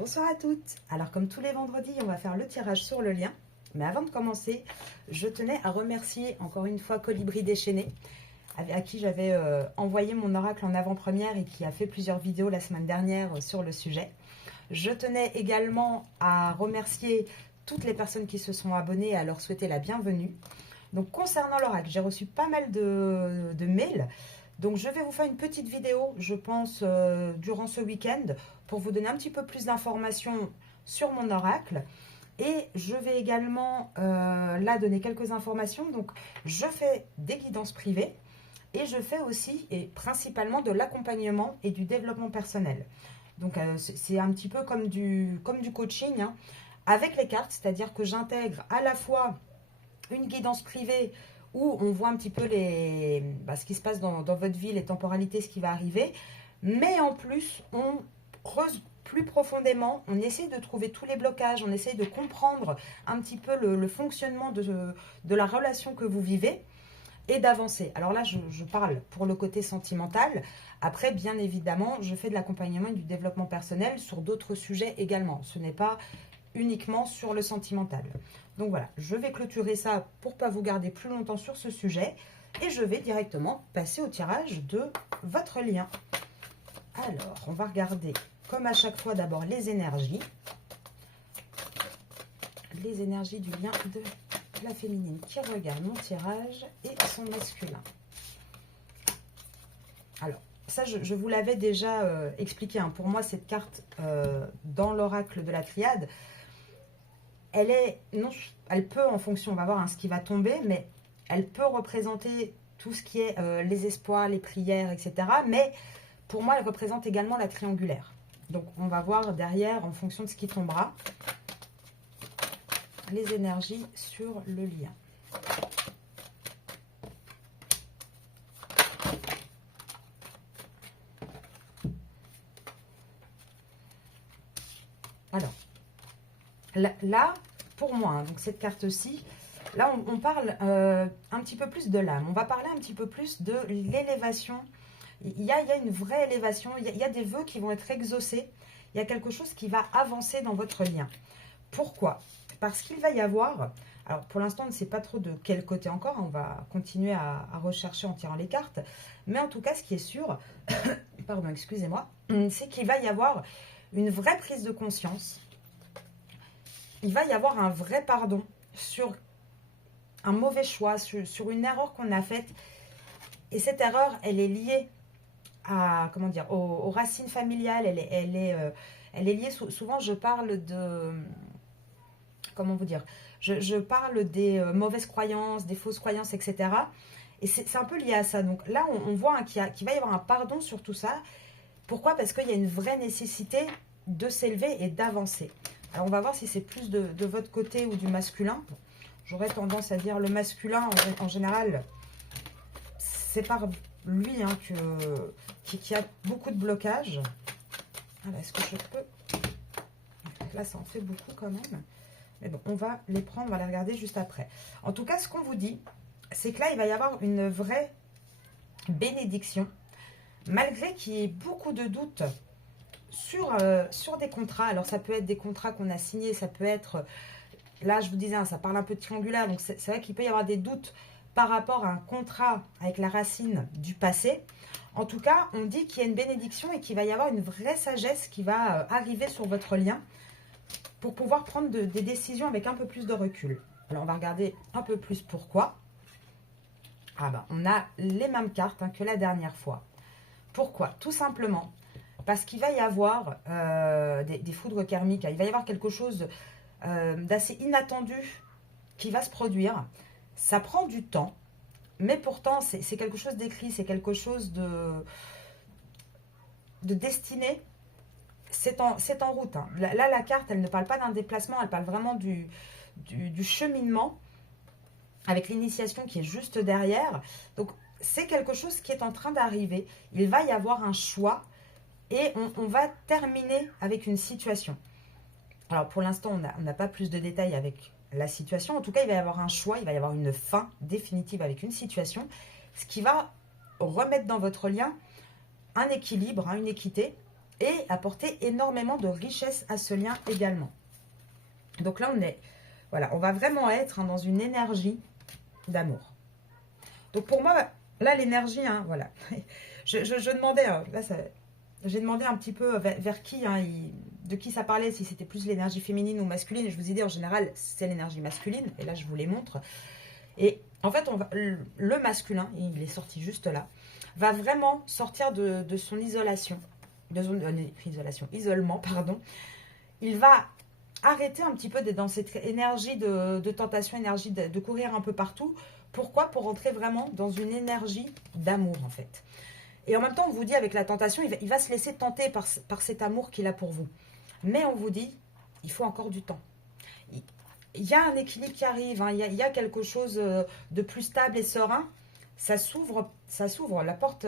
Bonsoir à toutes. Alors comme tous les vendredis, on va faire le tirage sur le lien. Mais avant de commencer, je tenais à remercier encore une fois Colibri Déchaîné, à qui j'avais envoyé mon oracle en avant-première et qui a fait plusieurs vidéos la semaine dernière sur le sujet. Je tenais également à remercier toutes les personnes qui se sont abonnées et à leur souhaiter la bienvenue. Donc concernant l'oracle, j'ai reçu pas mal de mails. Donc je vais vous faire une petite vidéo, je pense, durant ce week-end pour vous donner un petit peu plus d'informations sur mon oracle. Et je vais également là donner quelques informations. Donc je fais des guidances privées et je fais aussi et principalement de l'accompagnement et du développement personnel. Donc c'est un petit peu comme du coaching hein, avec les cartes, c'est-à-dire que j'intègre à la fois une guidance privée où on voit un petit peu ce qui se passe dans votre vie, les temporalités, ce qui va arriver. Mais en plus, on creuse plus profondément, on essaie de trouver tous les blocages, on essaie de comprendre un petit peu le fonctionnement de la relation que vous vivez et d'avancer. Alors là, je parle pour le côté sentimental. Après, bien évidemment, je fais de l'accompagnement et du développement personnel sur d'autres sujets également. Ce n'est pas uniquement sur le sentimental. Donc voilà, je vais clôturer ça pour ne pas vous garder plus longtemps sur ce sujet. Et je vais directement passer au tirage de votre lien. Alors, on va regarder, comme à chaque fois, d'abord les énergies. Les énergies du lien de la féminine qui regarde mon tirage et son masculin. Alors, ça, je vous l'avais déjà expliqué. Hein. Pour moi, cette carte dans l'oracle de la triade, elle peut, en fonction, on va voir hein, ce qui va tomber, mais elle peut représenter tout ce qui est les espoirs, les prières, etc. Mais pour moi, elle représente également la triangulaire. Donc, on va voir derrière, en fonction de ce qui tombera, les énergies sur le lien. Alors, là pour moi, hein, donc cette carte-ci, là, on parle un petit peu plus de l'âme. On va parler un petit peu plus de l'élévation. Il y a une vraie élévation. Il y a des vœux qui vont être exaucés. Il y a quelque chose qui va avancer dans votre lien. Pourquoi? Parce qu'il va y avoir... Alors, pour l'instant, on ne sait pas trop de quel côté encore. On va continuer à rechercher en tirant les cartes. Mais en tout cas, ce qui est sûr, pardon, excusez-moi, c'est qu'il va y avoir une vraie prise de conscience. Il va y avoir un vrai pardon sur un mauvais choix, sur une erreur qu'on a faite. Et cette erreur, elle est liée à, comment dire, aux racines familiales. Elle est liée, souvent je parle de, comment vous dire, je parle des mauvaises croyances, des fausses croyances, etc. Et c'est un peu lié à ça. Donc là, on voit hein, qu'il va y avoir un pardon sur tout ça. Pourquoi? Parce qu'il y a une vraie nécessité de s'élever et d'avancer. Alors, on va voir si c'est plus de votre côté ou du masculin. J'aurais tendance à dire le masculin, en général, c'est par lui hein, qui a beaucoup de blocages. Alors, est-ce que je peux... Là, ça en fait beaucoup quand même. Mais bon, on va les prendre, on va les regarder juste après. En tout cas, ce qu'on vous dit, c'est que là, il va y avoir une vraie bénédiction, malgré qu'il y ait beaucoup de doutes sur des contrats. Alors, ça peut être des contrats qu'on a signés, ça peut être... Là, je vous disais, hein, ça parle un peu de triangulaire, donc c'est vrai qu'il peut y avoir des doutes par rapport à un contrat avec la racine du passé. En tout cas, on dit qu'il y a une bénédiction et qu'il va y avoir une vraie sagesse qui va arriver sur votre lien pour pouvoir prendre des décisions avec un peu plus de recul. Alors, on va regarder un peu plus pourquoi. Ah ben, on a les mêmes cartes hein, que la dernière fois. Pourquoi? Tout simplement parce qu'il va y avoir des foudres karmiques. Il va y avoir quelque chose d'assez inattendu qui va se produire. Ça prend du temps, mais pourtant, c'est quelque chose d'écrit, c'est quelque chose de destiné. C'est en route. Hein. Là, la carte, elle ne parle pas d'un déplacement, elle parle vraiment du cheminement avec l'initiation qui est juste derrière. Donc, c'est quelque chose qui est en train d'arriver. Il va y avoir un choix et on va terminer avec une situation. Alors, pour l'instant, on n'a pas plus de détails avec la situation. En tout cas, il va y avoir un choix, il va y avoir une fin définitive avec une situation, ce qui va remettre dans votre lien un équilibre, hein, une équité, et apporter énormément de richesse à ce lien également. Donc là, voilà, on va vraiment être dans une énergie d'amour. Donc pour moi, là, l'énergie, hein, voilà. Je demandais, là, j'ai demandé un petit peu vers qui, hein, de qui ça parlait, si c'était plus l'énergie féminine ou masculine. Et je vous ai dit, en général, c'est l'énergie masculine. Et là, je vous les montre. Et en fait, le masculin, il est sorti juste là, va vraiment sortir de son isolation, isolement, pardon. Il va arrêter un petit peu d'être dans cette énergie de tentation, énergie de courir un peu partout. Pourquoi? Pour rentrer vraiment dans une énergie d'amour, en fait. Et en même temps, on vous dit, avec la tentation, il va se laisser tenter par cet amour qu'il a pour vous. Mais on vous dit, il faut encore du temps. Il y a un équilibre qui arrive, hein, il y a quelque chose de plus stable et serein. Ça s'ouvre, la porte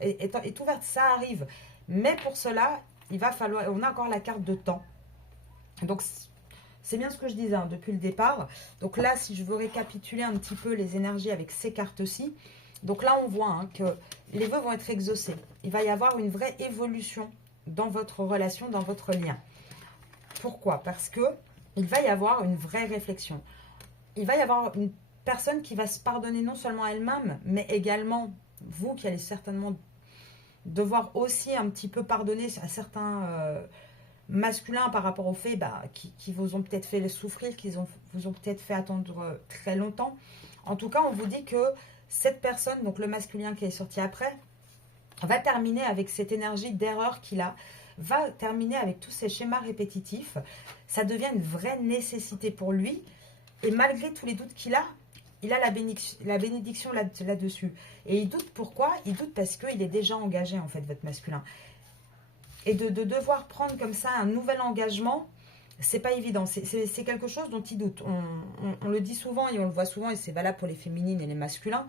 est ouverte, ça arrive. Mais pour cela, il va falloir, on a encore la carte de temps. Donc, c'est bien ce que je disais, hein, depuis le départ. Donc là, si je veux récapituler un petit peu les énergies avec ces cartes-ci, donc là, on voit, hein, que les vœux vont être exaucés. Il va y avoir une vraie évolution dans votre relation, dans votre lien. Pourquoi? Parce que il va y avoir une vraie réflexion. Il va y avoir une personne qui va se pardonner non seulement elle-même, mais également vous qui allez certainement devoir aussi un petit peu pardonner à certains masculins par rapport aux faits qui vous ont peut-être fait souffrir, vous ont peut-être fait attendre très longtemps. En tout cas, on vous dit que cette personne, donc le masculin qui est sorti après, va terminer avec cette énergie d'erreur qu'il a, va terminer avec tous ces schémas répétitifs. Ça devient une vraie nécessité pour lui. Et malgré tous les doutes qu'il a, il a la bénédiction là-dessus. Et il doute pourquoi? Il doute parce qu'il est déjà engagé, en fait, votre masculin. Et de devoir prendre comme ça un nouvel engagement, c'est pas évident. C'est quelque chose dont il doute. On le dit souvent et on le voit souvent, et c'est valable pour les féminines et les masculins.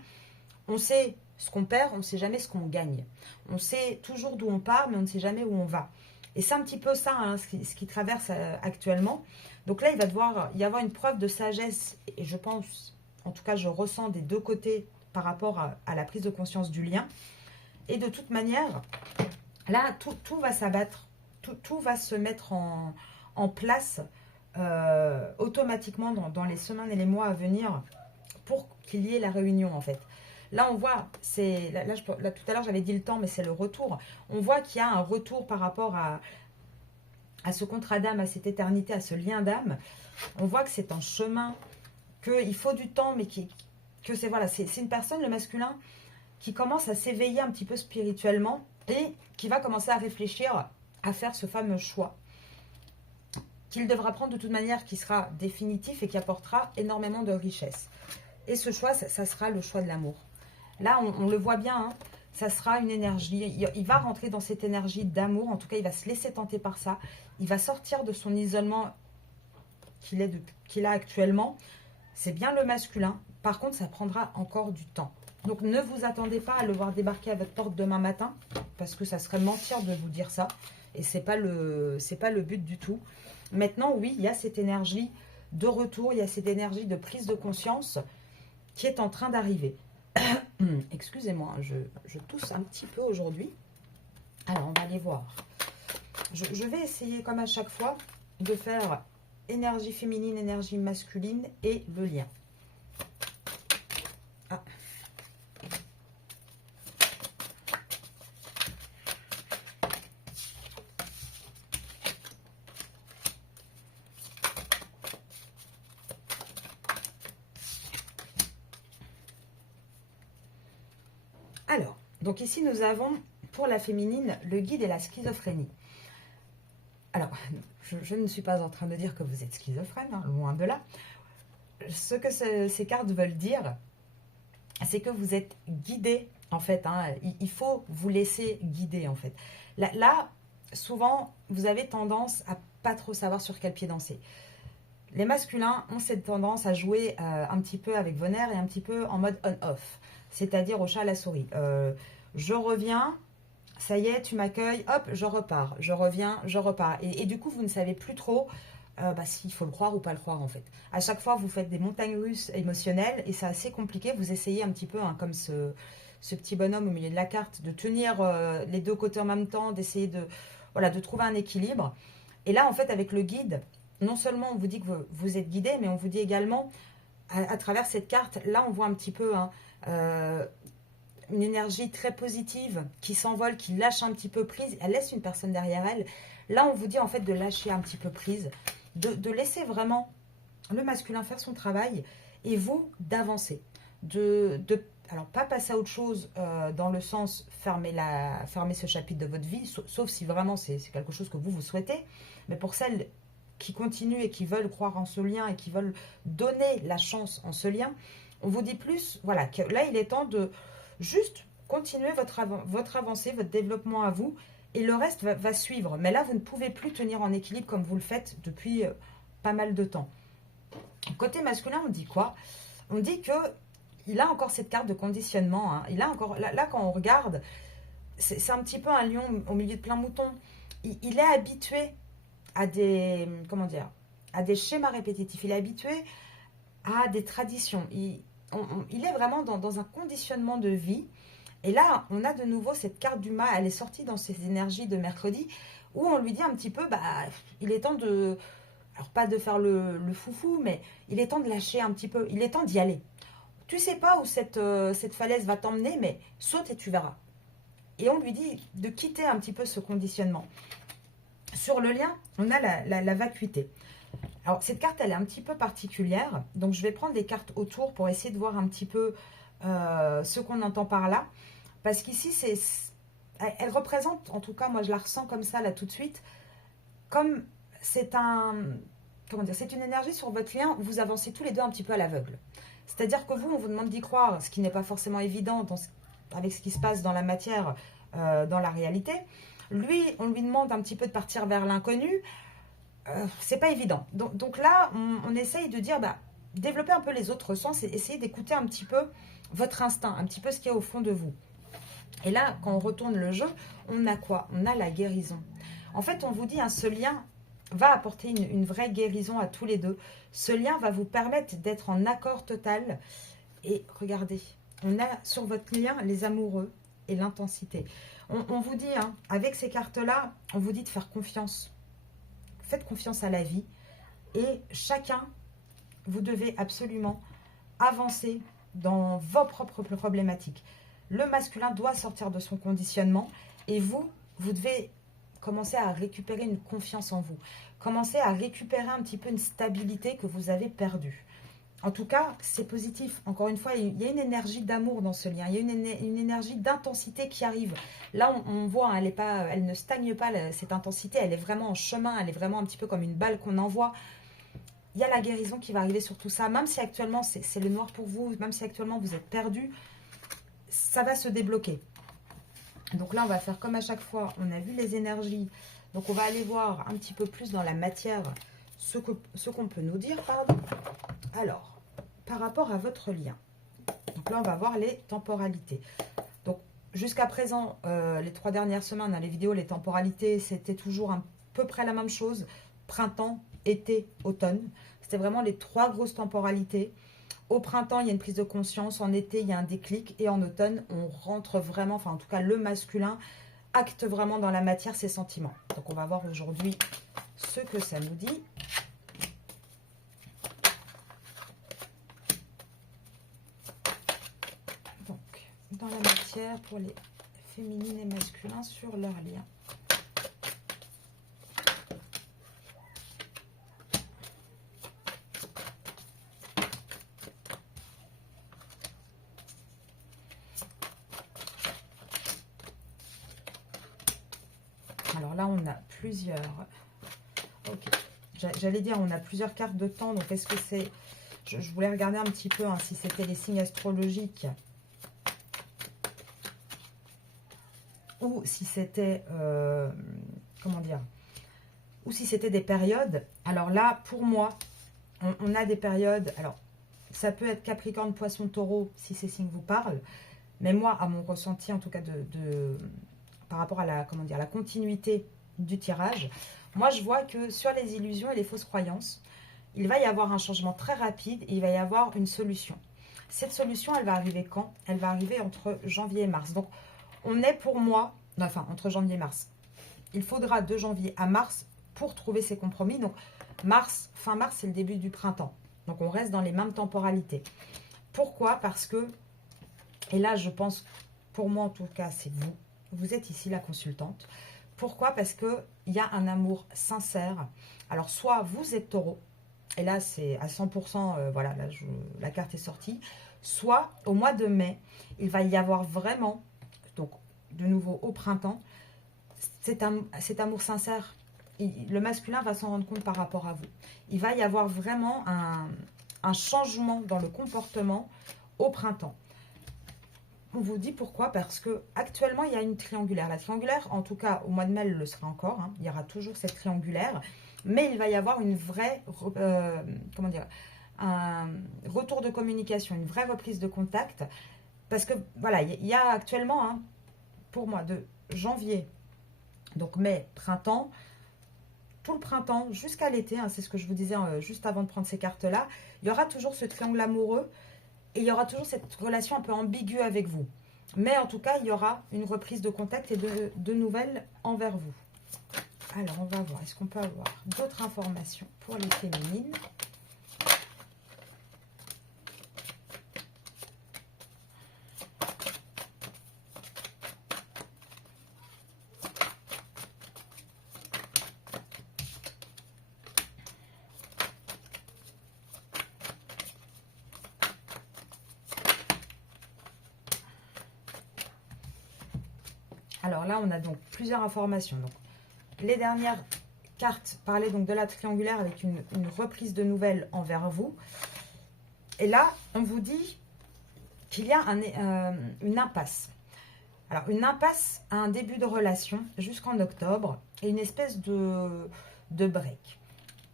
On sait ce qu'on perd, on ne sait jamais ce qu'on gagne. On sait toujours d'où on part, mais on ne sait jamais où on va. Et c'est un petit peu ça, hein, ce qui traverse actuellement. Donc là, il va devoir y avoir une preuve de sagesse, et je pense, en tout cas, je ressens des deux côtés par rapport à la prise de conscience du lien. Et de toute manière, là, tout va s'abattre, tout va se mettre en place automatiquement dans les semaines et les mois à venir pour qu'il y ait la réunion, en fait. Là, on voit, là, tout à l'heure, j'avais dit le temps, mais c'est le retour. On voit qu'il y a un retour par rapport à ce contrat d'âme, à cette éternité, à ce lien d'âme. On voit que c'est un chemin, qu'il faut du temps, mais que c'est une personne, le masculin, qui commence à s'éveiller un petit peu spirituellement et qui va commencer à réfléchir à faire ce fameux choix qu'il devra prendre de toute manière, qui sera définitif et qui apportera énormément de richesse. Et ce choix, ça sera le choix de l'amour. Là, on le voit bien, hein, ça sera une énergie. Il va rentrer dans cette énergie d'amour. En tout cas, il va se laisser tenter par ça. Il va sortir de son isolement qu'il a actuellement. C'est bien le masculin. Par contre, ça prendra encore du temps. Donc, ne vous attendez pas à le voir débarquer à votre porte demain matin, parce que ça serait mentir de vous dire ça. Et c'est pas le but du tout. Maintenant, oui, il y a cette énergie de retour. Il y a cette énergie de prise de conscience qui est en train d'arriver. Excusez-moi, je tousse un petit peu aujourd'hui. Alors, on va aller voir. Je vais essayer, comme à chaque fois, de faire énergie féminine, énergie masculine et le lien. Ah. Alors, donc ici nous avons pour la féminine le guide et la schizophrénie. Alors, je ne suis pas en train de dire que vous êtes schizophrène, hein, loin de là. Ce que ces cartes veulent dire, c'est que vous êtes guidé, en fait. Hein, il faut vous laisser guider, en fait. Là, souvent, vous avez tendance à pas trop savoir sur quel pied danser. Les masculins ont cette tendance à jouer un petit peu avec vos nerfs et un petit peu en mode on-off. C'est-à-dire au chat à la souris. Je reviens, ça y est, tu m'accueilles, hop, je repars. Je reviens, je repars. Et du coup, vous ne savez plus trop s'il faut le croire ou pas le croire, en fait. À chaque fois, vous faites des montagnes russes émotionnelles et c'est assez compliqué. Vous essayez un petit peu, hein, comme ce petit bonhomme au milieu de la carte, de tenir les deux côtés en même temps, d'essayer voilà, de trouver un équilibre. Et là, en fait, avec le guide, non seulement on vous dit que vous êtes guidé, mais on vous dit également, à travers cette carte, là, on voit un petit peu hein, une énergie très positive qui s'envole, qui lâche un petit peu prise. Elle laisse une personne derrière elle. Là, on vous dit en fait de lâcher un petit peu prise, de laisser vraiment le masculin faire son travail et vous d'avancer. Alors, pas passer à autre chose dans le sens fermer ce chapitre de votre vie, sauf si vraiment c'est quelque chose que vous souhaitez. Mais pour celles qui continuent et qui veulent croire en ce lien et qui veulent donner la chance en ce lien, on vous dit plus, voilà, que là, il est temps de juste continuer votre avancée, votre développement à vous, et le reste va suivre. Mais là, vous ne pouvez plus tenir en équilibre comme vous le faites depuis pas mal de temps. Côté masculin, on dit quoi? On dit que il a encore cette carte de conditionnement. Hein. Il a encore, là, quand on regarde, c'est un petit peu un lion au milieu de plein mouton. Il est habitué à des, comment dire, à des schémas répétitifs. Il est habitué à des traditions. Il est vraiment dans un conditionnement de vie. Et là, on a de nouveau cette carte du mât. Elle est sortie dans ses énergies de mercredi, où on lui dit un petit peu, bah, il est temps de... Alors, pas de faire le foufou, mais il est temps de lâcher un petit peu. Il est temps d'y aller. Tu sais pas où cette falaise va t'emmener, mais saute et tu verras. Et on lui dit de quitter un petit peu ce conditionnement. Sur le lien, on a la vacuité. Alors, cette carte, elle est un petit peu particulière. Donc, je vais prendre des cartes autour pour essayer de voir un petit peu ce qu'on entend par là. Parce qu'ici, elle représente, en tout cas, moi, je la ressens comme ça, là, tout de suite, comme c'est c'est une énergie sur votre lien où vous avancez tous les deux un petit peu à l'aveugle. C'est-à-dire que vous, on vous demande d'y croire, ce qui n'est pas forcément évident avec ce qui se passe dans la matière, dans la réalité. Lui, on lui demande un petit peu de partir vers l'inconnu. C'est pas évident. Donc là, on essaye de dire, bah, développer un peu les autres sens et essayer d'écouter un petit peu votre instinct, un petit peu ce qu'il y a au fond de vous. Et là, quand on retourne le jeu, on a quoi? On a la guérison. En fait, on vous dit, hein, ce lien va apporter une vraie guérison à tous les deux. Ce lien va vous permettre d'être en accord total. Et regardez, on a sur votre lien les amoureux et l'intensité. On vous dit, hein, avec ces cartes-là, on vous dit de faire confiance. Faites confiance à la vie. Et chacun, vous devez absolument avancer dans vos propres problématiques. Le masculin doit sortir de son conditionnement. Et vous devez commencer à récupérer une confiance en vous. Commencez à récupérer un petit peu une stabilité que vous avez perdue. En tout cas, c'est positif. Encore une fois, il y a une énergie d'amour dans ce lien. Il y a une énergie d'intensité qui arrive. Là, on voit, hein, elle ne stagne pas, cette intensité. Elle est vraiment en chemin. Elle est vraiment un petit peu comme une balle qu'on envoie. Il y a la guérison qui va arriver sur tout ça. Même si actuellement, c'est le noir pour vous, même si actuellement, vous êtes perdu, ça va se débloquer. Donc là, on va faire comme à chaque fois. On a vu les énergies. Donc, on va aller voir un petit peu plus dans la matière ce qu'on peut nous dire. Pardon. Alors, par rapport à votre lien. Donc là, on va voir les temporalités. Donc, jusqu'à présent, les 3 dernières semaines, dans les vidéos, les temporalités, c'était toujours à peu près la même chose. Printemps, été, automne. C'était vraiment les 3 grosses temporalités. Au printemps, il y a une prise de conscience. En été, il y a un déclic. Et en automne, on rentre vraiment, enfin en tout cas, le masculin acte vraiment dans la matière ses sentiments. Donc, on va voir aujourd'hui ce que ça nous dit. Donc, dans la matière pour les féminines et masculins sur leur lien. Alors là, on a plusieurs... Ok. J'allais dire, on a plusieurs cartes de temps. Donc, est-ce que c'est... Je voulais regarder un petit peu hein, si c'était les signes astrologiques ou si c'était... comment dire? Ou si c'était des périodes. Alors là, pour moi, on a des périodes... Alors, ça peut être Capricorne, Poisson, Taureau, si ces signes vous parlent. Mais moi, à mon ressenti, en tout cas, par rapport à la, comment dire, la continuité du tirage, moi, je vois que sur les illusions et les fausses croyances, il va y avoir un changement très rapide et il va y avoir une solution. Cette solution, elle va arriver quand? Elle va arriver entre janvier et mars. Donc, on est pour moi, enfin, entre janvier et mars. il faudra de janvier à mars pour trouver ces compromis. Donc, fin mars, c'est le début du printemps. Donc, on reste dans les mêmes temporalités. Pourquoi? Parce que, et là, je pense, pour moi en tout cas, c'est vous. Vous êtes ici la consultante. Pourquoi? Parce qu'il y a un amour sincère. Alors, soit vous êtes taureau, et là, c'est à 100%, voilà, là, la carte est sortie. Soit, au mois de mai, il va y avoir vraiment, donc, de nouveau au printemps, cet amour sincère. Le masculin va s'en rendre compte par rapport à vous. Il va y avoir vraiment un changement dans le comportement au printemps. On vous dit pourquoi, parce que actuellement il y a une triangulaire. La triangulaire, en tout cas au mois de mai, elle le sera encore. Hein. Il y aura toujours cette triangulaire, mais il va y avoir une vraie, comment dire, un retour de communication, une vraie reprise de contact, parce que voilà, il y a actuellement, hein, pour moi, de janvier, donc mai, printemps, tout le printemps jusqu'à l'été, hein, c'est ce que je vous disais juste avant de prendre ces cartes-là, il y aura toujours ce triangle amoureux. Et il y aura toujours cette relation un peu ambiguë avec vous. Mais en tout cas, il y aura une reprise de contact et de nouvelles envers vous. Alors, on va voir. Est-ce qu'on peut avoir d'autres informations pour les féminines? Alors là, on a donc plusieurs informations. Donc, les dernières cartes parlaient donc de la triangulaire avec une reprise de nouvelles envers vous. Et là, on vous dit qu'il y a une impasse. Alors, une impasse à un début de relation jusqu'en octobre et une espèce de break.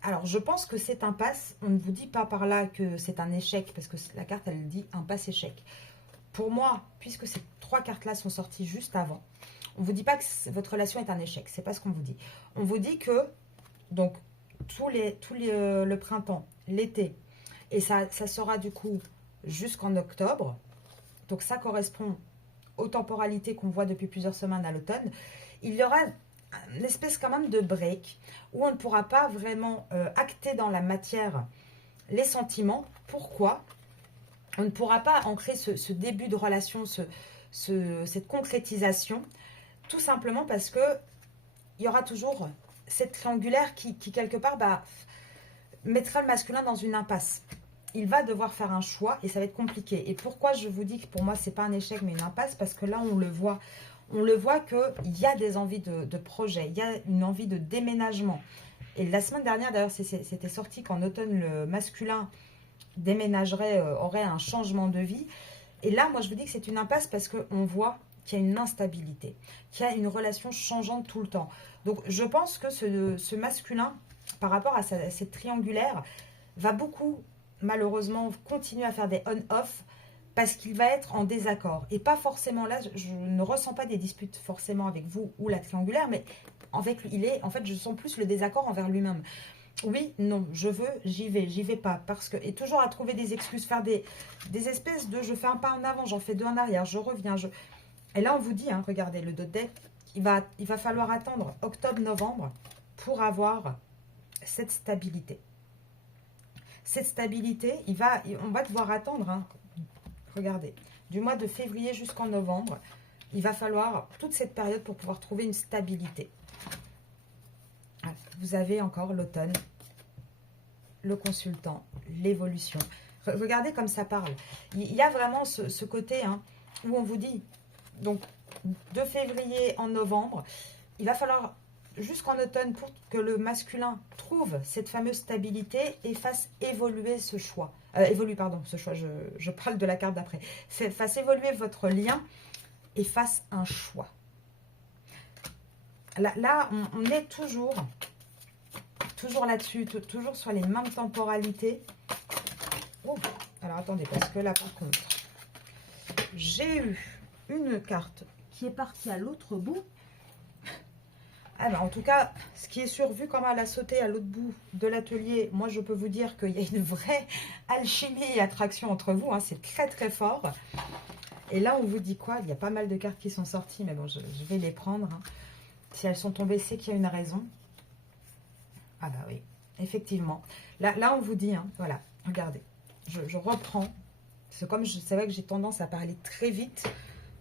Alors, je pense que cette impasse, on ne vous dit pas par là que c'est un échec, parce que la carte, elle dit impasse-échec. Pour moi, puisque ces trois cartes-là sont sorties juste avant, on ne vous dit pas que votre relation est un échec. C'est pas ce qu'on vous dit. On vous dit que, donc, le printemps, l'été, et ça sera du coup jusqu'en octobre. Donc, ça correspond aux temporalités qu'on voit depuis plusieurs semaines à l'automne. Il y aura une espèce quand même de break où on ne pourra pas vraiment acter dans la matière les sentiments. Pourquoi? On ne pourra pas ancrer ce début de relation, cette concrétisation, tout simplement parce que il y aura toujours cette triangulaire qui quelque part mettra le masculin dans une impasse. Il va devoir faire un choix et ça va être compliqué. Et pourquoi je vous dis que pour moi, c'est pas un échec mais une impasse? Parce que là, on le voit. On le voit qu'il y a des envies de projet, il y a une envie de déménagement. Et la semaine dernière, d'ailleurs, c'était sorti qu'en automne, le masculin déménagerait, aurait un changement de vie. Et là, moi, je vous dis que c'est une impasse parce qu'on voit qu'il y a une instabilité, qu'il y a une relation changeante tout le temps. Donc, je pense que ce masculin, par rapport à cette triangulaire, va beaucoup, malheureusement, continuer à faire des on-off parce qu'il va être en désaccord. Et pas forcément là, je ne ressens pas des disputes forcément avec vous ou la triangulaire, mais avec lui, en fait, je sens plus le désaccord envers lui-même. Oui, non, je veux, j'y vais pas. Parce que, et toujours à trouver des excuses, faire des espèces de je fais un pas en avant, j'en fais deux en arrière, je reviens. Et là, on vous dit, hein, regardez, le dos de deck, il va falloir attendre octobre-novembre pour avoir cette stabilité. Cette stabilité, on va devoir attendre, hein, regardez, du mois de février jusqu'en novembre, il va falloir toute cette période pour pouvoir trouver une stabilité. Vous avez encore l'automne, le consultant, l'évolution. Regardez comme ça parle. Il y a vraiment ce côté, hein, où on vous dit, donc de février en novembre, il va falloir jusqu'en automne pour que le masculin trouve cette fameuse stabilité et fasse évoluer ce choix. Ce choix, je parle de la carte d'après. Fasse évoluer votre lien et fasse un choix. Là on est toujours là-dessus, toujours sur les mêmes temporalités. Oh, alors attendez, parce que là par contre, j'ai eu une carte qui est partie à l'autre bout. Ah ben, en tout cas, ce qui est sûr, vu comment elle a sauté à l'autre bout de l'atelier, moi je peux vous dire qu'il y a une vraie alchimie et attraction entre vous, hein, c'est très très fort. Et là on vous dit quoi? Il y a pas mal de cartes qui sont sorties, mais bon, je vais les prendre. Hein. Si elles sont tombées, c'est qu'il y a une raison. Ah bah oui, effectivement. Là on vous dit, hein, voilà, regardez. Je reprends. C'est comme c'est vrai que j'ai tendance à parler très vite.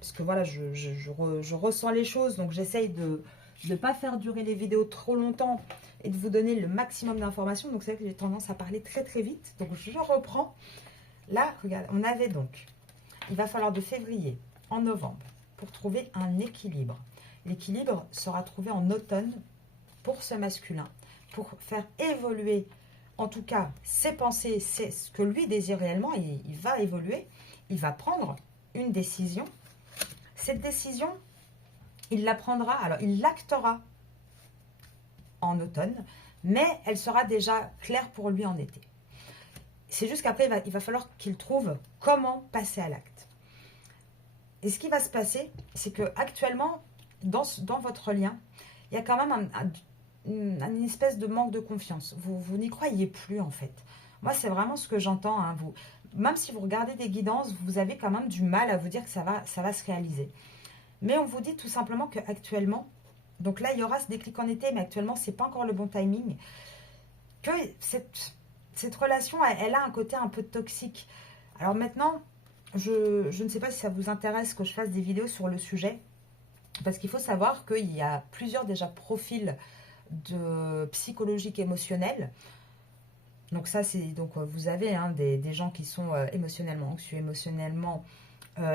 Parce que voilà, je ressens les choses. Donc j'essaye de ne pas faire durer les vidéos trop longtemps et de vous donner le maximum d'informations. Donc c'est vrai que j'ai tendance à parler très très vite. Donc je reprends. Là, regardez, on avait donc, il va falloir de février en novembre pour trouver un équilibre. L'équilibre sera trouvé en automne pour ce masculin, pour faire évoluer, en tout cas, ses pensées, c'est ce que lui désire réellement, et il va évoluer, il va prendre une décision. Cette décision, il la prendra, alors il l'actera en automne, mais elle sera déjà claire pour lui en été. C'est juste qu'après, il va falloir qu'il trouve comment passer à l'acte. Et ce qui va se passer, c'est que actuellement, dans votre lien, il y a quand même une espèce de manque de confiance. Vous n'y croyez plus, en fait. Moi, c'est vraiment ce que j'entends. Hein, même si vous regardez des guidances, vous avez quand même du mal à vous dire que ça va se réaliser. Mais on vous dit tout simplement qu'actuellement, donc là, il y aura ce déclic en été, mais actuellement, ce n'est pas encore le bon timing, que cette relation, elle a un côté un peu toxique. Alors maintenant, je ne sais pas si ça vous intéresse que je fasse des vidéos sur le sujet, parce qu'il faut savoir qu'il y a plusieurs déjà profils de psychologique émotionnelle. Donc ça, c'est donc vous avez hein, des gens qui sont émotionnellement anxieux, émotionnellement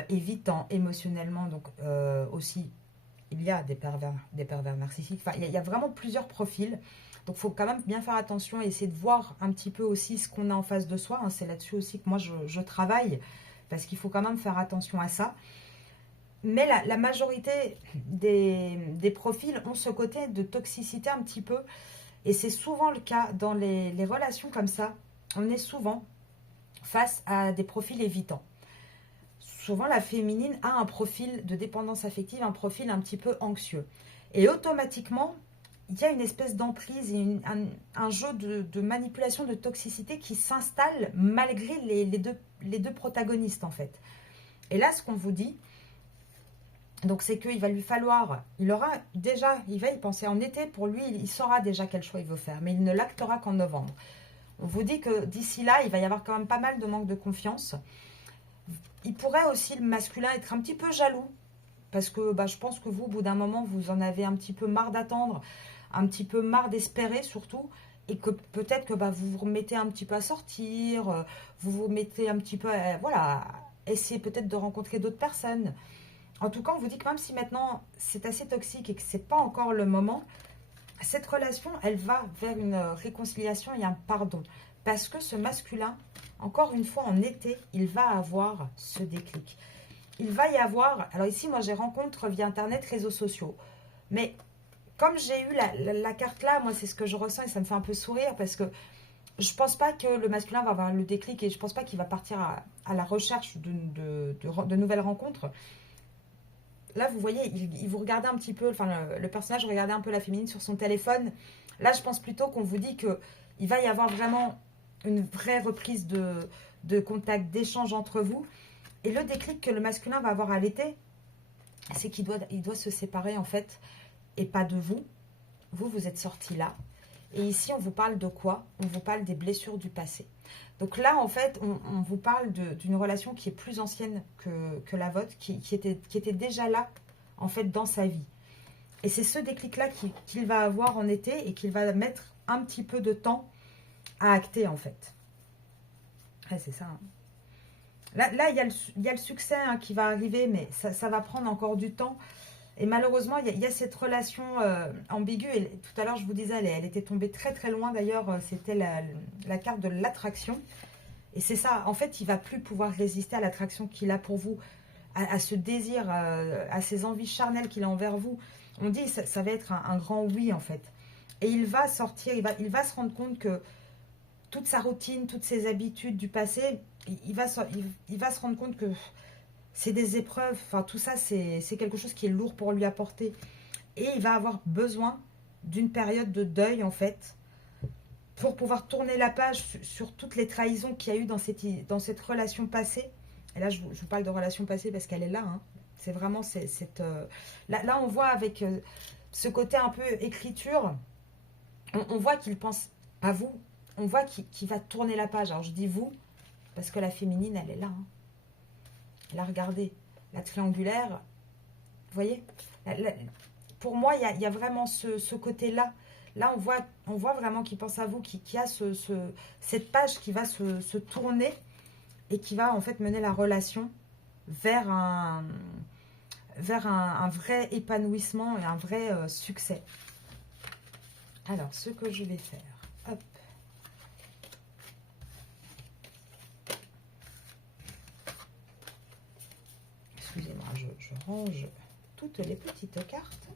évitants, émotionnellement donc aussi il y a des pervers narcissiques. Enfin, il y a vraiment plusieurs profils. Donc, il faut quand même bien faire attention et essayer de voir un petit peu aussi ce qu'on a en face de soi. Hein. C'est là-dessus aussi que moi, je travaille parce qu'il faut quand même faire attention à ça. Mais la majorité des profils ont ce côté de toxicité un petit peu. Et c'est souvent le cas dans les relations comme ça. On est souvent face à des profils évitants. Souvent, la féminine a un profil de dépendance affective, un profil un petit peu anxieux. Et automatiquement, il y a une espèce d'emprise et un jeu de manipulation, de toxicité qui s'installe malgré les deux protagonistes, en fait. Et là, ce qu'on vous dit, donc c'est qu'il va lui falloir, il va y penser en été, pour lui, il saura déjà quel choix il veut faire, mais il ne l'actera qu'en novembre. On vous dit que d'ici là, il va y avoir quand même pas mal de manque de confiance. Il pourrait aussi, le masculin, être un petit peu jaloux. Parce que je pense que vous, au bout d'un moment, vous en avez un petit peu marre d'attendre. Un petit peu marre d'espérer, surtout. Et que peut-être que vous vous remettez un petit peu à sortir. Vous vous mettez un petit peu à, voilà, essayer peut-être de rencontrer d'autres personnes. En tout cas, on vous dit que même si maintenant, c'est assez toxique et que ce n'est pas encore le moment, cette relation, elle va vers une réconciliation et un pardon. Parce que ce masculin, encore une fois, en été, il va avoir ce déclic. Il va y avoir... Alors ici, moi, j'ai rencontre via Internet, réseaux sociaux. Mais comme j'ai eu la carte là, moi, c'est ce que je ressens et ça me fait un peu sourire parce que je pense pas que le masculin va avoir le déclic et je pense pas qu'il va partir à la recherche de nouvelles rencontres. Là, vous voyez, il vous regardait un petit peu, enfin, le personnage regardait un peu la féminine sur son téléphone. Là, je pense plutôt qu'on vous dit qu'il va y avoir vraiment une vraie reprise de contact, d'échange entre vous. Et le déclic que le masculin va avoir à l'été, c'est qu'il doit se séparer, en fait, et pas de vous. Vous êtes sortis là. Et ici, on vous parle de quoi? On vous parle des blessures du passé. Donc là, en fait, on vous parle d'une relation qui est plus ancienne que la vôtre, qui était déjà là, en fait, dans sa vie. Et c'est ce déclic-là qu'il va avoir en été et qu'il va mettre un petit peu de temps à acter, en fait. Ouais, c'est ça. Hein. Là, il y a le succès hein, qui va arriver, mais ça va prendre encore du temps. Et malheureusement, il y a cette relation ambiguë. Et tout à l'heure, je vous disais, elle était tombée très très loin. D'ailleurs, c'était la carte de l'attraction. Et c'est ça, en fait, il ne va plus pouvoir résister à l'attraction qu'il a pour vous, à ce désir, à ces envies charnelles qu'il a envers vous. On dit ça va être un grand oui, en fait. Et il va sortir, il va se rendre compte que toute sa routine, toutes ses habitudes du passé, il va se rendre compte que c'est des épreuves, enfin tout ça c'est quelque chose qui est lourd pour lui apporter. Et il va avoir besoin d'une période de deuil en fait, pour pouvoir tourner la page sur toutes les trahisons qu'il y a eu dans cette relation passée. Et là je vous parle de relation passée parce qu'elle est là, hein. C'est vraiment là on voit avec ce côté un peu écriture, on voit qu'il pense à vous, on voit qu'il va tourner la page. Alors je dis vous, parce que la féminine, elle est là. Hein. Là, regardez, la triangulaire, vous voyez, pour moi, il y a vraiment ce côté-là. Là, on voit vraiment qu'il pense à vous, qu'il y a cette page qui va se tourner et qui va en fait mener la relation vers un vrai épanouissement et un vrai succès. Alors, ce que je vais faire, hop. Excusez-moi, je range toutes les petites cartes.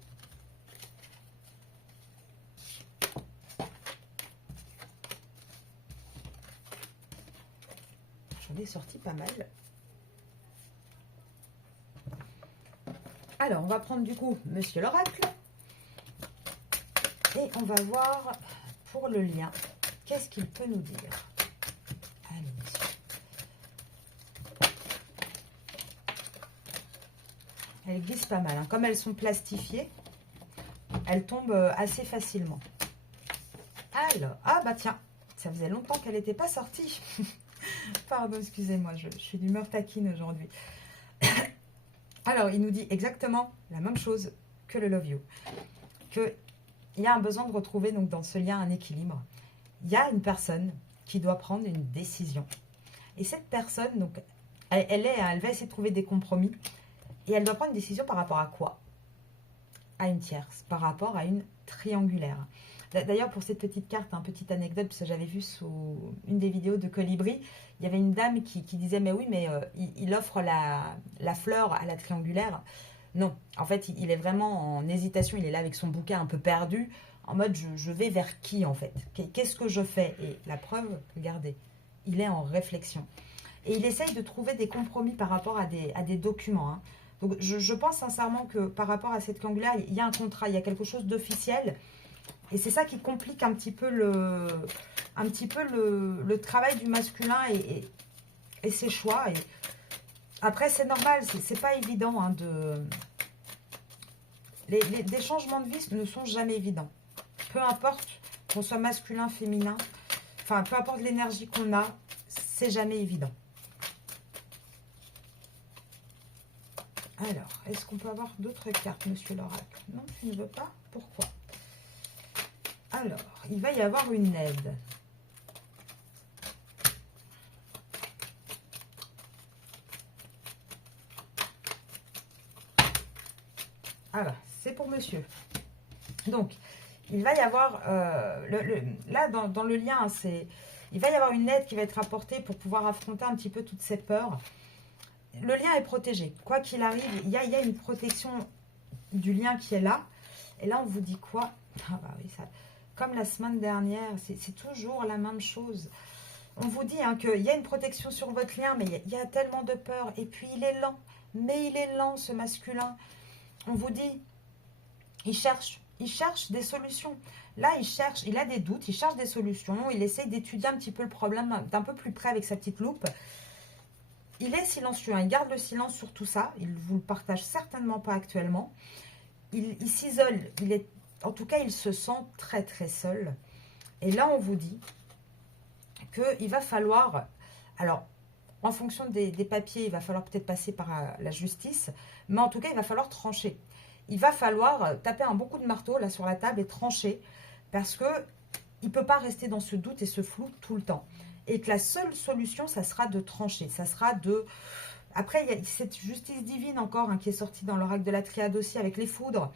J'en ai sorti pas mal. Alors, on va prendre du coup Monsieur l'Oracle. Et on va voir pour le lien, qu'est-ce qu'il peut nous dire. Allez. Elles glissent pas mal. Hein. Comme elles sont plastifiées, elles tombent assez facilement. Alors, ah bah tiens, ça faisait longtemps qu'elle n'était pas sortie. Pardon, excusez-moi, je suis d'humeur taquine aujourd'hui. Alors, il nous dit exactement la même chose que le Love You. Qu'il y a un besoin de retrouver donc dans ce lien un équilibre. Il y a une personne qui doit prendre une décision. Et cette personne, donc, elle va essayer de trouver des compromis. Et elle doit prendre une décision par rapport à quoi? À une tierce, par rapport à une triangulaire. D'ailleurs, pour cette petite carte, petite anecdote, parce que j'avais vu sous une des vidéos de Colibri, il y avait une dame qui disait, mais oui, mais il offre la fleur à la triangulaire. Non, en fait, il est vraiment en hésitation, il est là avec son bouquet un peu perdu, en mode, je vais vers qui, en fait? Qu'est-ce que je fais? Et la preuve, regardez, il est en réflexion. Et il essaye de trouver des compromis par rapport à des documents. Hein. Donc, je pense sincèrement que par rapport à cette triangulaire, il y a un contrat, il y a quelque chose d'officiel. Et c'est ça qui complique un petit peu le travail du masculin et ses choix. Et après, c'est normal, c'est pas évident. Hein, des changements de vie ne sont jamais évidents. Peu importe qu'on soit masculin, féminin, enfin, peu importe l'énergie qu'on a, c'est jamais évident. Alors, est-ce qu'on peut avoir d'autres cartes, Monsieur l'Oracle? Non, tu ne veux pas? Pourquoi? Alors, il va y avoir une aide. Alors, c'est pour monsieur. Donc, il va y avoir, là, dans le lien, il va y avoir une aide qui va être apportée pour pouvoir affronter un petit peu toutes ces peurs. Le lien est protégé. Quoi qu'il arrive, il y a une protection du lien qui est là. Et là, on vous dit quoi? Ah bah oui, ça... Comme la semaine dernière, c'est toujours la même chose. On vous dit hein, qu'il y a une protection sur votre lien, mais il y a tellement de peur. Et puis, il est lent. Mais il est lent, ce masculin. On vous dit, il cherche des solutions. Là, il a des doutes, il cherche des solutions. Il essaie d'étudier un petit peu le problème d'un peu plus près avec sa petite loupe. Il est silencieux, hein, il garde le silence sur tout ça. Il ne vous le partage certainement pas actuellement. Il s'isole, en tout cas, il se sent très très seul. Et là, on vous dit qu'il va falloir, alors, en fonction des papiers, il va falloir peut-être passer par la justice, mais en tout cas, il va falloir trancher. Il va falloir taper un bon coup de marteau là sur la table et trancher, parce que il ne peut pas rester dans ce doute et ce flou tout le temps. Et que la seule solution, ça sera de trancher, ça sera de... Après, il y a cette justice divine encore hein, qui est sortie dans l'oracle de la triade aussi avec les foudres.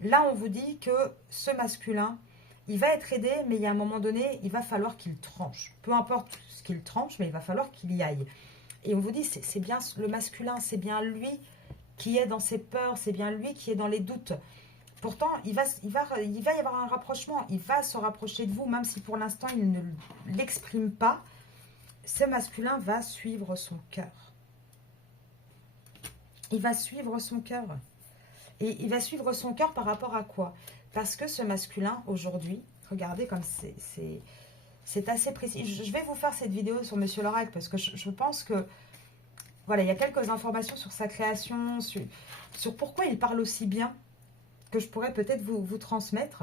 Là, on vous dit que ce masculin, il va être aidé, mais il y a un moment donné, il va falloir qu'il tranche. Peu importe ce qu'il tranche, mais il va falloir qu'il y aille. Et on vous dit, c'est bien le masculin, c'est bien lui qui est dans ses peurs, c'est bien lui qui est dans les doutes. Pourtant, il va y avoir un rapprochement, il va se rapprocher de vous, même si pour l'instant, il ne l'exprime pas. Ce masculin va suivre son cœur. Il va suivre son cœur. Et il va suivre son cœur par rapport à quoi? Parce que ce masculin, aujourd'hui, regardez comme c'est assez précis. Je vais vous faire cette vidéo sur Monsieur l'Oracle parce que je pense que, voilà, il y a quelques informations sur sa création, sur pourquoi il parle aussi bien. que je pourrais peut-être vous transmettre.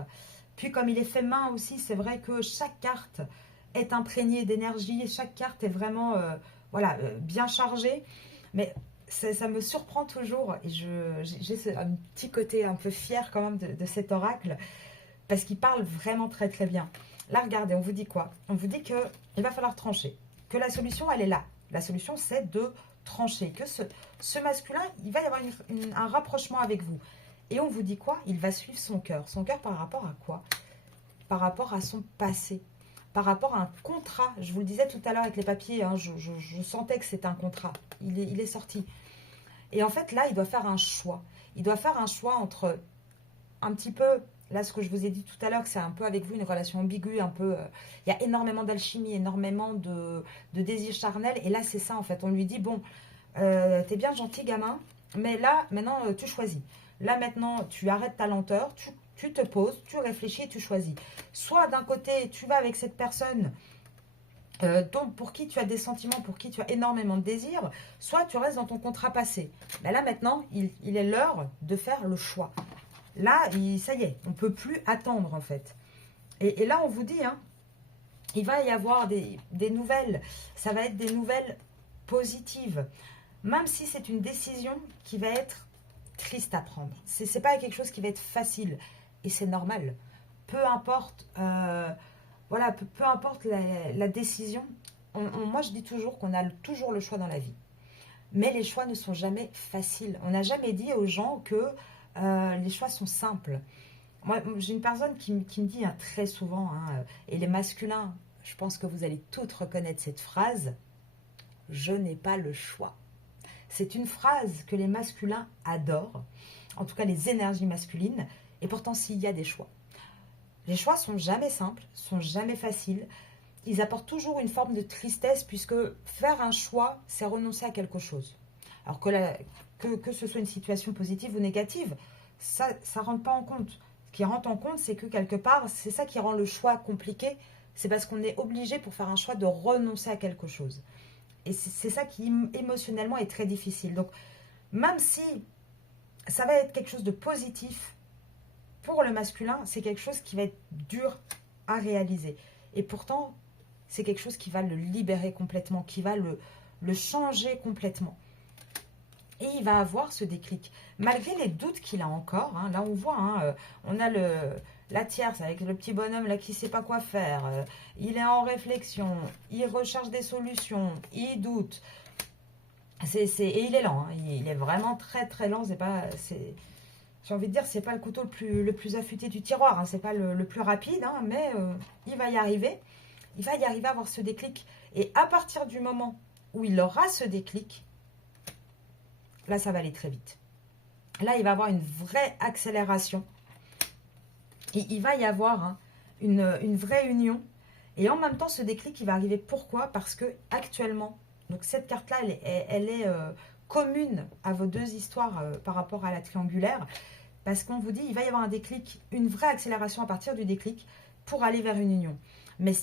Puis comme il est fait main aussi, c'est vrai que chaque carte est imprégnée d'énergie, chaque carte est vraiment voilà, bien chargée. Mais ça me surprend toujours et j'ai un petit côté un peu fier quand même de cet oracle parce qu'il parle vraiment très très bien. Là, regardez, on vous dit quoi? On vous dit qu'il va falloir trancher, que la solution, elle est là. La solution, c'est de trancher, que ce masculin, il va y avoir un rapprochement avec vous. Et on vous dit quoi? Il va suivre son cœur. Son cœur par rapport à quoi? Par rapport à son passé, par rapport à un contrat. Je vous le disais tout à l'heure avec les papiers, hein, je sentais que c'était un contrat. Il est sorti. Et en fait, là, il doit faire un choix. Il doit faire un choix entre un petit peu, là, ce que je vous ai dit tout à l'heure, que c'est un peu avec vous une relation ambiguë, un peu, il y a énormément d'alchimie, énormément de désir charnel. Et là, c'est ça, en fait. On lui dit, bon, t'es bien gentil, gamin, mais là, maintenant, tu choisis. Là, maintenant, tu arrêtes ta lenteur, tu te poses, tu réfléchis et tu choisis. Soit d'un côté, tu vas avec cette personne donc pour qui tu as des sentiments, pour qui tu as énormément de désirs, soit tu restes dans ton contrat passé. Ben là maintenant, il est l'heure de faire le choix. Là, ça y est, on ne peut plus attendre en fait. Et là, on vous dit, hein, il va y avoir des nouvelles, ça va être des nouvelles positives. Même si c'est une décision qui va être triste à prendre. Ce n'est pas quelque chose qui va être facile. Et c'est normal. Peu importe... voilà, peu importe la décision, moi je dis toujours qu'on a toujours le choix dans la vie. Mais les choix ne sont jamais faciles. On n'a jamais dit aux gens que les choix sont simples. Moi, j'ai une personne qui me dit hein, très souvent, hein, et les masculins, je pense que vous allez toutes reconnaître cette phrase, je n'ai pas le choix. C'est une phrase que les masculins adorent, en tout cas les énergies masculines, et pourtant s'il y a des choix. Les choix sont jamais simples, sont jamais faciles. Ils apportent toujours une forme de tristesse puisque faire un choix, c'est renoncer à quelque chose. Alors que ce soit une situation positive ou négative, ça ne rentre pas en compte. Ce qui rentre en compte, c'est que quelque part, c'est ça qui rend le choix compliqué. C'est parce qu'on est obligé pour faire un choix de renoncer à quelque chose. Et c'est ça qui émotionnellement est très difficile. Donc même si ça va être quelque chose de positif, pour le masculin, c'est quelque chose qui va être dur à réaliser. Et pourtant, c'est quelque chose qui va le libérer complètement, qui va le changer complètement. Et il va avoir ce déclic. Malgré les doutes qu'il a encore, hein, là on voit, hein, on a la tierce avec le petit bonhomme là qui ne sait pas quoi faire. Il est en réflexion, il recherche des solutions, il doute. Et il est lent, hein, il est vraiment très très lent, j'ai envie de dire, c'est pas le couteau le plus affûté du tiroir, hein, c'est pas le plus rapide, hein, mais il va y arriver. Il va y arriver à avoir ce déclic. Et à partir du moment où il aura ce déclic, là, ça va aller très vite. Là, il va avoir une vraie accélération. Et il va y avoir hein, une vraie union. Et en même temps, ce déclic, il va arriver. Pourquoi? Parce que actuellement, donc cette carte-là, elle est commune à vos deux histoires par rapport à la triangulaire. Parce qu'on vous dit, il va y avoir un déclic, une vraie accélération à partir du déclic pour aller vers une union. Mais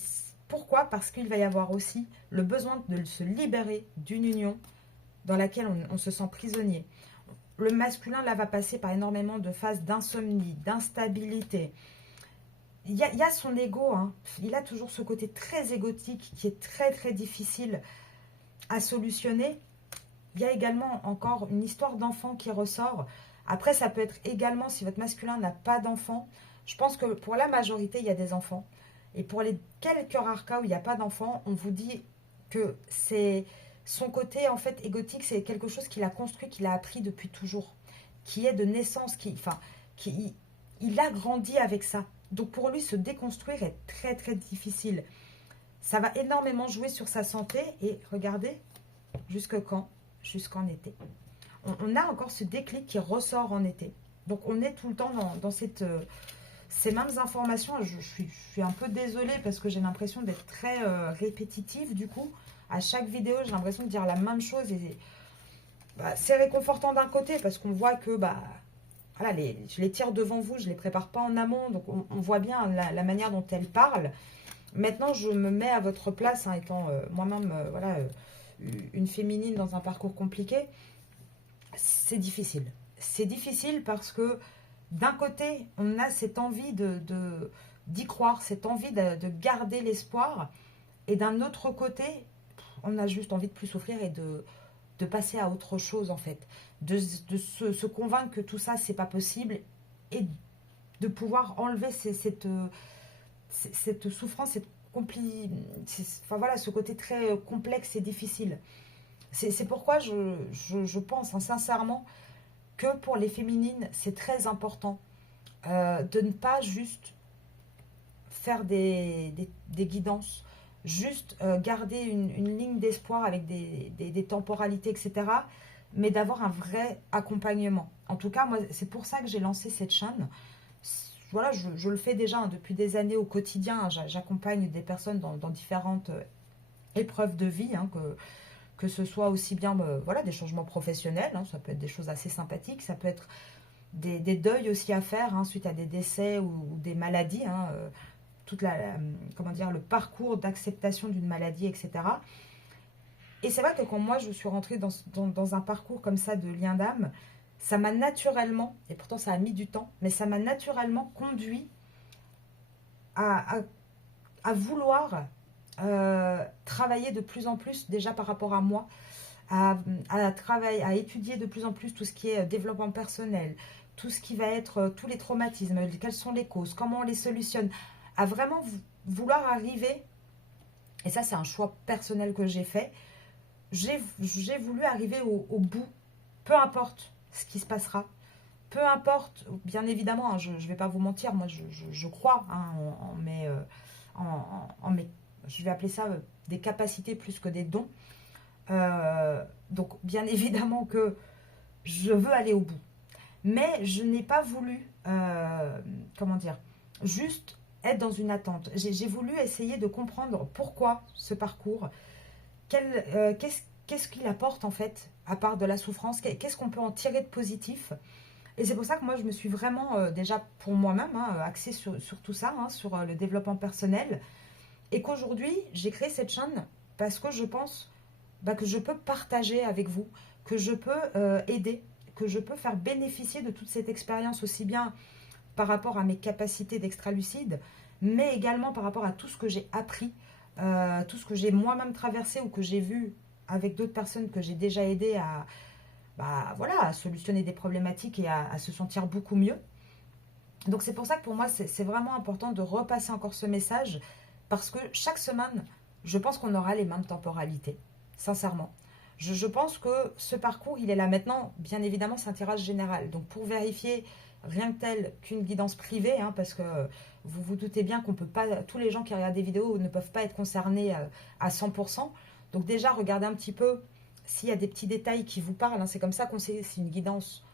pourquoi? Parce qu'il va y avoir aussi le besoin de se libérer d'une union dans laquelle on se sent prisonnier. Le masculin, là, va passer par énormément de phases d'insomnie, d'instabilité. Il y a son ego, hein. Il a toujours ce côté très égotique qui est très, très difficile à solutionner. Il y a également encore une histoire d'enfant qui ressort. Après, ça peut être également, si votre masculin n'a pas d'enfant, je pense que pour la majorité, il y a des enfants. Et pour les quelques rares cas où il n'y a pas d'enfant, on vous dit que c'est son côté en fait égotique, c'est quelque chose qu'il a construit, qu'il a appris depuis toujours, qui est de naissance, il a grandi avec ça. Donc pour lui, se déconstruire est très très difficile. Ça va énormément jouer sur sa santé et regardez, jusque quand? Jusqu'en été. On a encore ce déclic qui ressort en été. Donc on est tout le temps dans ces mêmes informations. Je suis un peu désolée parce que j'ai l'impression d'être très répétitive du coup. À chaque vidéo, j'ai l'impression de dire la même chose. Et bah, c'est réconfortant d'un côté parce qu'on voit que bah, voilà, je les tire devant vous, je ne les prépare pas en amont. Donc on voit bien la manière dont elles parlent. Maintenant, je me mets à votre place, hein, étant moi-même voilà, une féminine dans un parcours compliqué. C'est difficile. C'est difficile parce que d'un côté, on a cette envie d'y croire, cette envie de garder l'espoir, et d'un autre côté, on a juste envie de plus souffrir et de passer à autre chose en fait, de se convaincre que tout ça c'est pas possible et de pouvoir enlever cette souffrance, enfin voilà, ce côté très complexe et difficile. C'est pourquoi je pense hein, sincèrement que pour les féminines, c'est très important de ne pas juste faire des guidances, juste garder une ligne d'espoir avec des temporalités, etc. Mais d'avoir un vrai accompagnement. En tout cas, moi, c'est pour ça que j'ai lancé cette chaîne. Voilà, je le fais déjà hein, depuis des années au quotidien. Hein, j'accompagne des personnes dans différentes épreuves de vie, hein, que ce soit aussi bien voilà, des changements professionnels, hein, ça peut être des choses assez sympathiques, ça peut être des deuils aussi à faire hein, suite à des décès ou des maladies, hein, toute comment dire, le parcours d'acceptation d'une maladie, etc. Et c'est vrai que quand moi je suis rentrée dans un parcours comme ça de lien d'âme, ça m'a naturellement, et pourtant ça a mis du temps, mais ça m'a naturellement conduit à, à, à vouloir travailler de plus en plus déjà par rapport à moi, travailler, à étudier de plus en plus tout ce qui est développement personnel, tout ce qui va être tous les traumatismes, quelles sont les causes, comment on les solutionne, à vraiment vouloir arriver, et ça c'est un choix personnel que j'ai fait, j'ai voulu arriver au bout, peu importe ce qui se passera, peu importe, bien évidemment, hein, je ne vais pas vous mentir, moi je crois hein, en mes, je vais appeler ça des capacités plus que des dons. Donc bien évidemment que je veux aller au bout. Mais je n'ai pas voulu, comment dire, juste être dans une attente. J'ai voulu essayer de comprendre pourquoi ce parcours, qu'est-ce qu'il apporte en fait, à part de la souffrance, qu'est-ce qu'on peut en tirer de positif. Et c'est pour ça que moi je me suis vraiment, déjà pour moi-même, hein, axée sur tout ça, hein, sur le développement personnel. Et qu'aujourd'hui j'ai créé cette chaîne parce que je pense que je peux partager avec vous, que je peux aider, que je peux faire bénéficier de toute cette expérience aussi bien par rapport à mes capacités d'extra-lucide, mais également par rapport à tout ce que j'ai appris, tout ce que j'ai moi-même traversé ou que j'ai vu avec d'autres personnes que j'ai déjà aidé voilà, à solutionner des problématiques et à se sentir beaucoup mieux. Donc c'est pour ça que pour moi c'est vraiment important de repasser encore ce message parce que chaque semaine, je pense qu'on aura les mêmes temporalités, sincèrement. Je pense que ce parcours, il est là maintenant. Bien évidemment, c'est un tirage général. Donc pour vérifier, rien que tel qu'une guidance privée, hein, parce que vous vous doutez bien qu'on peut pas, tous les gens qui regardent des vidéos ne peuvent pas être concernés à 100%. Donc déjà, regardez un petit peu s'il y a des petits détails qui vous parlent. Hein. C'est comme ça qu'on sait si une guidance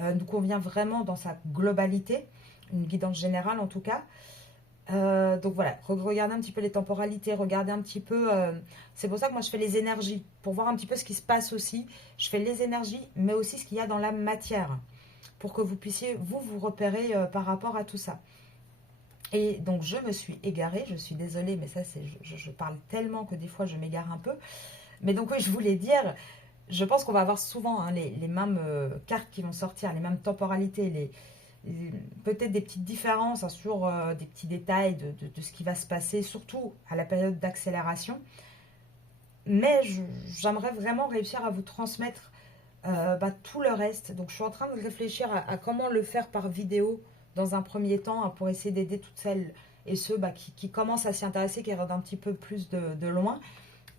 nous convient vraiment dans sa globalité, une guidance générale en tout cas. Donc voilà, regardez un petit peu les temporalités, regardez un petit peu, c'est pour ça que moi je fais les énergies, pour voir un petit peu ce qui se passe aussi, je fais les énergies, mais aussi ce qu'il y a dans la matière, pour que vous puissiez vous repérer par rapport à tout ça. Et donc je me suis égarée, je suis désolée, mais ça c'est, je parle tellement que des fois je m'égare un peu, mais donc oui, je voulais dire, je pense qu'on va avoir souvent hein, les mêmes cartes qui vont sortir, les mêmes temporalités, peut-être des petites différences hein, sur des petits détails de ce qui va se passer, surtout à la période d'accélération. Mais j'aimerais vraiment réussir à vous transmettre tout le reste. Donc je suis en train de réfléchir à comment le faire par vidéo dans un premier temps hein, pour essayer d'aider toutes celles et ceux qui commencent à s'y intéresser, qui regardent un petit peu plus de loin.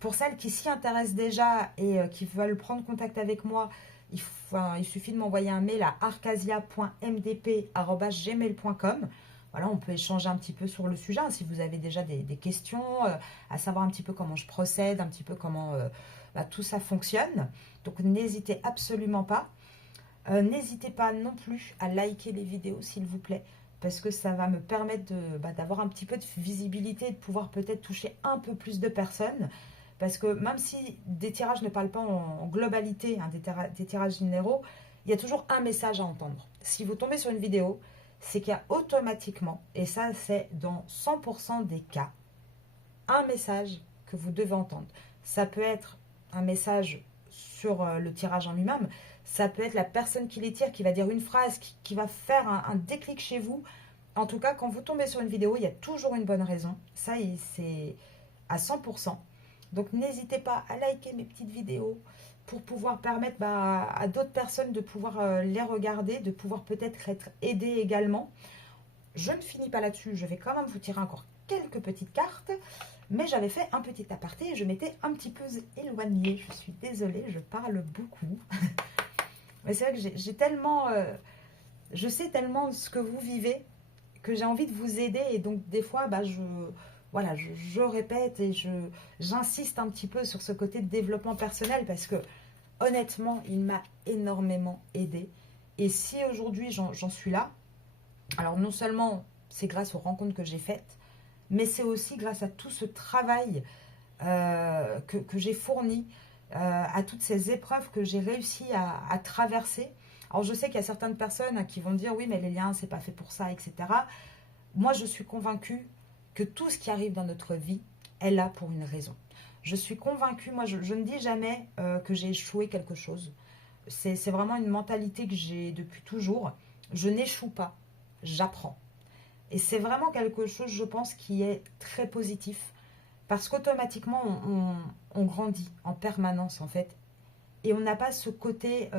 Pour celles qui s'y intéressent déjà et qui veulent prendre contact avec moi, il suffit de m'envoyer un mail à arcasia.mdp@gmail.com. Voilà, on peut échanger un petit peu sur le sujet, hein, si vous avez déjà des questions, à savoir un petit peu comment je procède, un petit peu comment tout ça fonctionne. Donc n'hésitez absolument pas. N'hésitez pas non plus à liker les vidéos, s'il vous plaît, parce que ça va me permettre d'avoir un petit peu de visibilité et de pouvoir peut-être toucher un peu plus de personnes. Parce que même si des tirages ne parlent pas en globalité, hein, des tirages généraux, il y a toujours un message à entendre. Si vous tombez sur une vidéo, c'est qu'il y a automatiquement, et ça c'est dans 100% des cas, un message que vous devez entendre. Ça peut être un message sur le tirage en lui-même, Ça peut être la personne qui les tire, qui va dire une phrase, qui va faire un déclic chez vous. En tout cas, quand vous tombez sur une vidéo, il y a toujours une bonne raison. Ça, c'est à 100%. Donc, n'hésitez pas à liker mes petites vidéos pour pouvoir permettre à d'autres personnes de pouvoir les regarder, de pouvoir peut-être être aidées également. Je ne finis pas là-dessus, je vais quand même vous tirer encore quelques petites cartes, mais j'avais fait un petit aparté et je m'étais un petit peu éloignée. Je suis désolée, je parle beaucoup. Mais c'est vrai que j'ai tellement... je sais tellement ce que vous vivez que j'ai envie de vous aider et donc des fois, voilà, je répète et j'insiste un petit peu sur ce côté de développement personnel parce que honnêtement, il m'a énormément aidé. Et si aujourd'hui j'en suis là, alors non seulement c'est grâce aux rencontres que j'ai faites, mais c'est aussi grâce à tout ce travail que j'ai fourni, à toutes ces épreuves que j'ai réussi à traverser. Alors je sais qu'il y a certaines personnes qui vont dire oui mais les liens c'est pas fait pour ça, etc. Moi je suis convaincue que tout ce qui arrive dans notre vie est là pour une raison. Je suis convaincue, moi je ne dis jamais que j'ai échoué quelque chose. C'est vraiment une mentalité que j'ai depuis toujours. Je n'échoue pas, j'apprends. Et c'est vraiment quelque chose, je pense, qui est très positif. Parce qu'automatiquement, on grandit en permanence, en fait. Et on n'a pas ce côté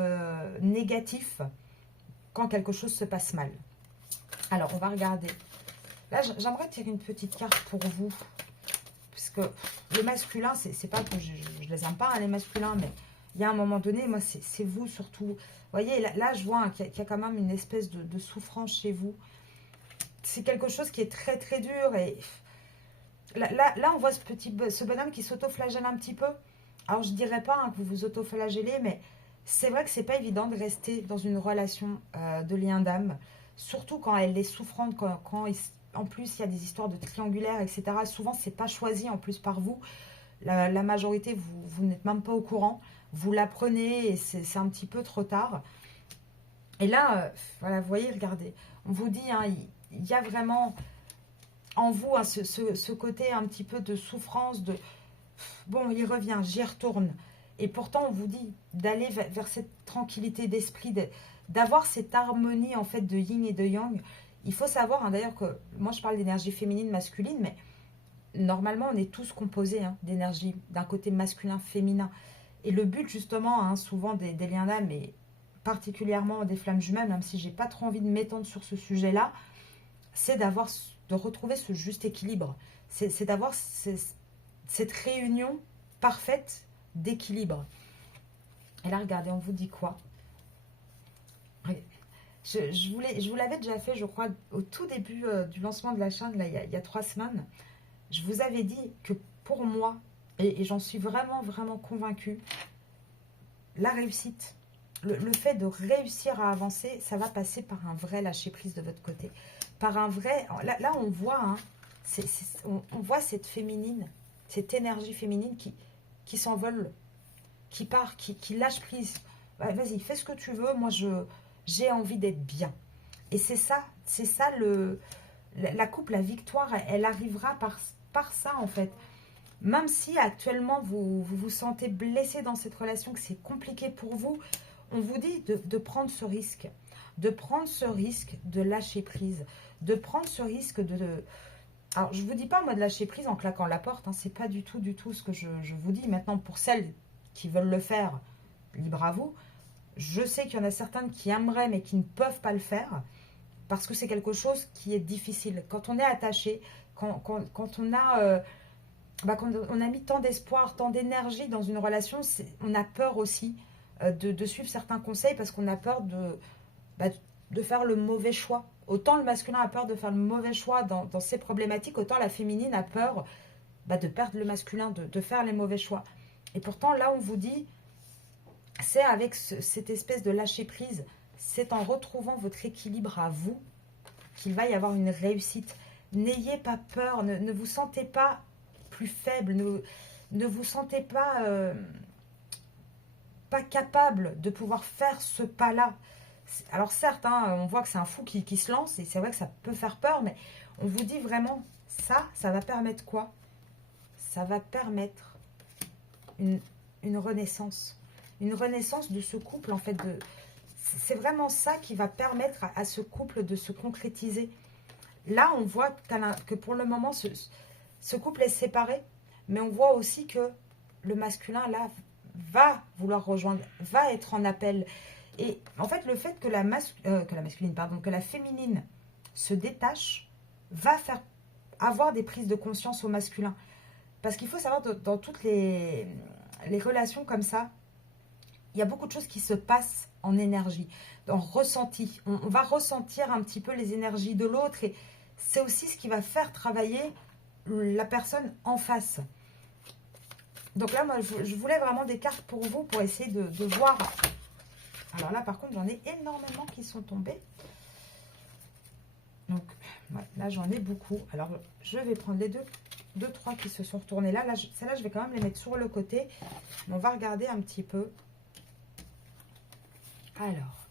négatif quand quelque chose se passe mal. Alors, on va regarder. Là, j'aimerais tirer une petite carte pour vous. Parce que le masculin, c'est pas que je les aime pas, hein, les masculins, mais il y a un moment donné, moi, c'est vous surtout. Vous voyez, là je vois hein, qu'il y a quand même une espèce de souffrance chez vous. C'est quelque chose qui est très très dur et là on voit ce bonhomme qui s'auto-flagelle un petit peu. Alors je dirais pas hein, que vous vous auto-flagellez, mais c'est vrai que c'est pas évident de rester dans une relation de lien d'âme, surtout quand elle est souffrante, en plus il y a des histoires de triangulaires, etc. Souvent c'est pas choisi en plus par vous. La majorité, vous n'êtes même pas au courant. Vous l'apprenez et c'est un petit peu trop tard. Et là, voilà, vous voyez, regardez, on vous dit, hein, il y a vraiment en vous hein, ce côté un petit peu de souffrance, bon, il revient, j'y retourne. Et pourtant, on vous dit d'aller vers cette tranquillité d'esprit, d'avoir cette harmonie en fait de yin et de yang. Il faut savoir hein, d'ailleurs que, moi je parle d'énergie féminine, masculine, mais normalement on est tous composés hein, d'énergie d'un côté masculin, féminin. Et le but justement, hein, souvent des liens d'âme, et particulièrement des flammes jumelles, même si j'ai pas trop envie de m'étendre sur ce sujet-là, c'est de retrouver ce juste équilibre. C'est d'avoir cette réunion parfaite d'équilibre. Et là, regardez, on vous dit quoi? Je vous l'avais déjà fait, je crois, au tout début du lancement de la chaîne, là, il y a 3 semaines. Je vous avais dit que pour moi, et j'en suis vraiment, vraiment convaincue, la réussite, le fait de réussir à avancer, ça va passer par un vrai lâcher-prise de votre côté. Par un vrai... Là on voit, hein, on voit cette féminine, cette énergie féminine qui s'envole, qui part, qui lâche prise. Vas-y, fais ce que tu veux, moi j'ai envie d'être bien. Et c'est ça la coupe, la victoire, elle arrivera par ça en fait. Même si actuellement vous sentez blessé dans cette relation, que c'est compliqué pour vous, on vous dit de prendre ce risque. De prendre ce risque de lâcher prise. De prendre ce risque Alors, je ne vous dis pas, moi, de lâcher prise en claquant la porte. Hein, c'est pas du tout ce que je vous dis. Maintenant, pour celles qui veulent le faire, libre à vous. Je sais qu'il y en a certaines qui aimeraient, mais qui ne peuvent pas le faire. Parce que c'est quelque chose qui est difficile. Quand on est attaché, quand on a... quand on a mis tant d'espoir, tant d'énergie dans une relation, on a peur aussi de suivre certains conseils parce qu'on a peur de faire le mauvais choix. Autant le masculin a peur de faire le mauvais choix dans ses problématiques, autant la féminine a peur de perdre le masculin, de faire les mauvais choix. Et pourtant, là, on vous dit, c'est avec cette espèce de lâcher-prise, c'est en retrouvant votre équilibre à vous qu'il va y avoir une réussite. N'ayez pas peur, ne vous sentez pas plus faible, ne vous sentez pas capable de pouvoir faire ce pas-là. Alors certes, hein, on voit que c'est un fou qui se lance, et c'est vrai que ça peut faire peur, mais on vous dit vraiment, ça va permettre quoi? Ça va permettre une renaissance. une renaissance de ce couple, en fait. C'est vraiment ça qui va permettre à ce couple de se concrétiser. Là, on voit que pour le moment, ce couple est séparé, mais on voit aussi que le masculin, là, va vouloir rejoindre, va être en appel. Et en fait, le fait que que la féminine se détache, va faire avoir des prises de conscience au masculin. Parce qu'il faut savoir, dans toutes les relations comme ça, il y a beaucoup de choses qui se passent en énergie, en ressenti. On va ressentir un petit peu les énergies de l'autre et c'est aussi ce qui va faire travailler la personne en face. Donc là, moi, je voulais vraiment des cartes pour vous, pour essayer de voir. Alors là, par contre, j'en ai énormément qui sont tombés. Donc, ouais, là, j'en ai beaucoup. Alors, je vais prendre les deux, trois qui se sont retournés là. Celles-là, je vais quand même les mettre sur le côté. Mais on va regarder un petit peu. Alors.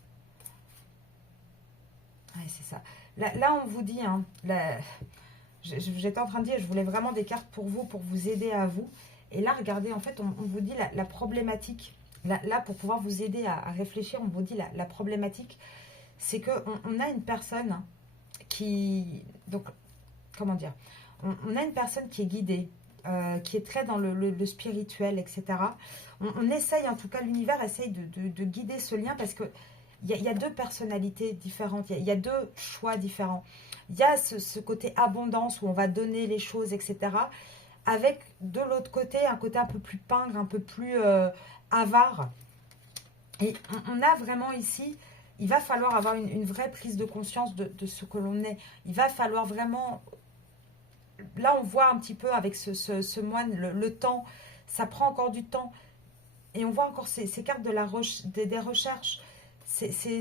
Ouais, c'est ça. Là, on vous dit, hein, j'étais en train de dire, je voulais vraiment des cartes pour vous aider à vous. Et là, regardez, en fait, on vous dit la problématique. Là, pour pouvoir vous aider à réfléchir, on vous dit la problématique. C'est qu'on a une personne qui... Donc, comment dire, on a une personne qui est guidée, qui est très dans le spirituel, etc. On essaye, en tout cas, l'univers essaye de guider ce lien parce que il y a deux personnalités différentes, il y a deux choix différents. Il y a ce côté abondance où on va donner les choses, etc. Avec, de l'autre côté, un côté un peu plus pingre, un peu plus avare. Et on a vraiment ici, il va falloir avoir une vraie prise de conscience de ce que l'on est. Il va falloir vraiment... Là, on voit un petit peu avec ce moine, le temps, ça prend encore du temps. Et on voit encore ces cartes des recherches. C'est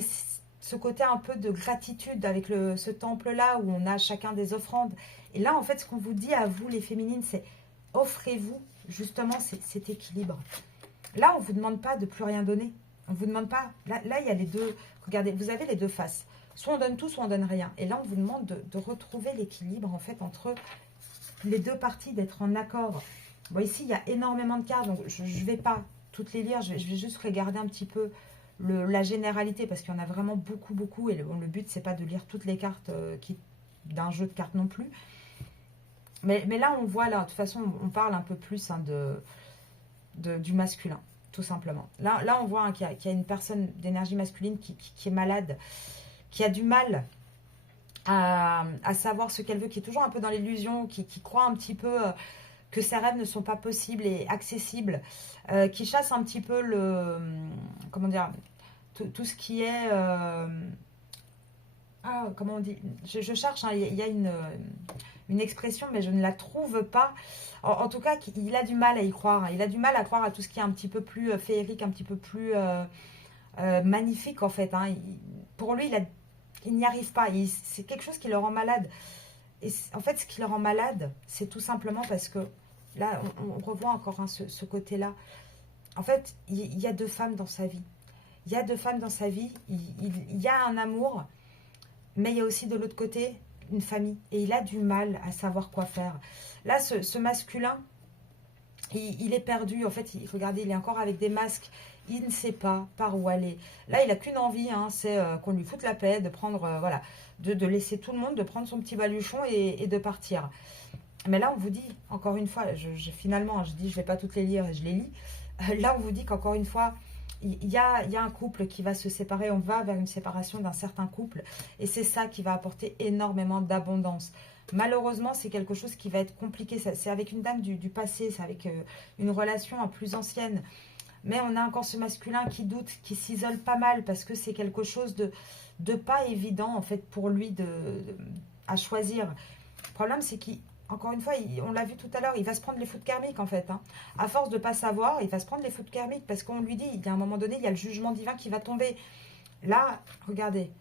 ce côté un peu de gratitude avec ce temple-là où on a chacun des offrandes. Et là, en fait, ce qu'on vous dit à vous, les féminines, c'est offrez-vous justement cet équilibre. Là, on ne vous demande pas de plus rien donner. On ne vous demande pas... Là, il y a les deux... Regardez, vous avez les deux faces. Soit on donne tout, soit on donne rien. Et là, on vous demande de retrouver l'équilibre, en fait, entre les deux parties, d'être en accord. Bon, ici, il y a énormément de cartes, donc je ne vais pas toutes les lire. Je vais juste regarder un petit peu la généralité, parce qu'il y en a vraiment beaucoup, beaucoup. Et le but, c'est pas de lire toutes les cartes d'un jeu de cartes non plus. Mais là, on voit, là, de toute façon, on parle un peu plus hein, du masculin, tout simplement. Là on voit hein, qu'il y a une personne d'énergie masculine qui est malade, qui a du mal à savoir ce qu'elle veut, qui est toujours un peu dans l'illusion, qui croit un petit peu que ses rêves ne sont pas possibles et accessibles, qui chasse un petit peu comment dire, tout ce qui est... comment on dit, je cherche, hein, il y a une expression, mais je ne la trouve pas. En tout cas, il a du mal à y croire. Hein. Il a du mal à croire à tout ce qui est un petit peu plus féerique, un petit peu plus magnifique, en fait. Hein. Pour lui, il n'y arrive pas. C'est quelque chose qui le rend malade. Et en fait, ce qui le rend malade, c'est tout simplement parce que, là, on revoit encore hein, ce côté-là. En fait, il y a deux femmes dans sa vie. Il y a deux femmes dans sa vie. Il y a un amour, mais il y a aussi de l'autre côté une famille. Et il a du mal à savoir quoi faire. Là, ce masculin, il est perdu. En fait, regardez, il est encore avec des masques. Il ne sait pas par où aller. Là, il n'a qu'une envie, hein, c'est qu'on lui foute la paix, de prendre, voilà, de laisser tout le monde, de prendre son petit baluchon et de partir. Mais là, on vous dit, encore une fois, finalement, je dis, je ne vais pas toutes les lire et je les lis. Là, on vous dit qu'encore une fois, il y a un couple qui va se séparer, on va vers une séparation d'un certain couple. Et c'est ça qui va apporter énormément d'abondance. Malheureusement, c'est quelque chose qui va être compliqué. C'est avec une dame du passé, c'est avec une relation plus ancienne. Mais on a encore ce masculin qui doute, qui s'isole pas mal parce que c'est quelque chose de pas évident en fait pour lui à choisir. Le problème, c'est qu'encore une fois, on l'a vu tout à l'heure, il va se prendre les foudres karmiques en fait. Hein. À force de ne pas savoir, il va se prendre les foudres karmiques parce qu'on lui dit, il y a un moment donné, il y a le jugement divin qui va tomber. Là, regardez,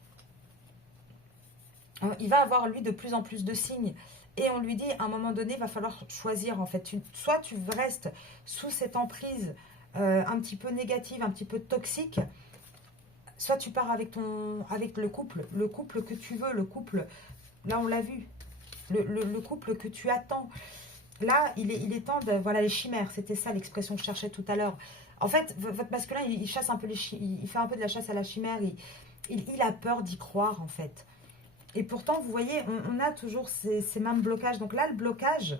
il va avoir lui de plus en plus de signes. Et on lui dit, à un moment donné, il va falloir choisir en fait. Soit tu restes sous cette emprise un petit peu négative, un petit peu toxique, soit tu pars avec le couple que tu veux, le couple, là on l'a vu, le couple que tu attends. là, il est temps de... Voilà, les chimères, c'était ça l'expression que je cherchais tout à l'heure. En fait, votre masculin, il chasse un peu il fait un peu de la chasse à la chimère. Il a peur d'y croire, en fait. Et pourtant, vous voyez, on a toujours ces mêmes blocages. Donc là, le blocage,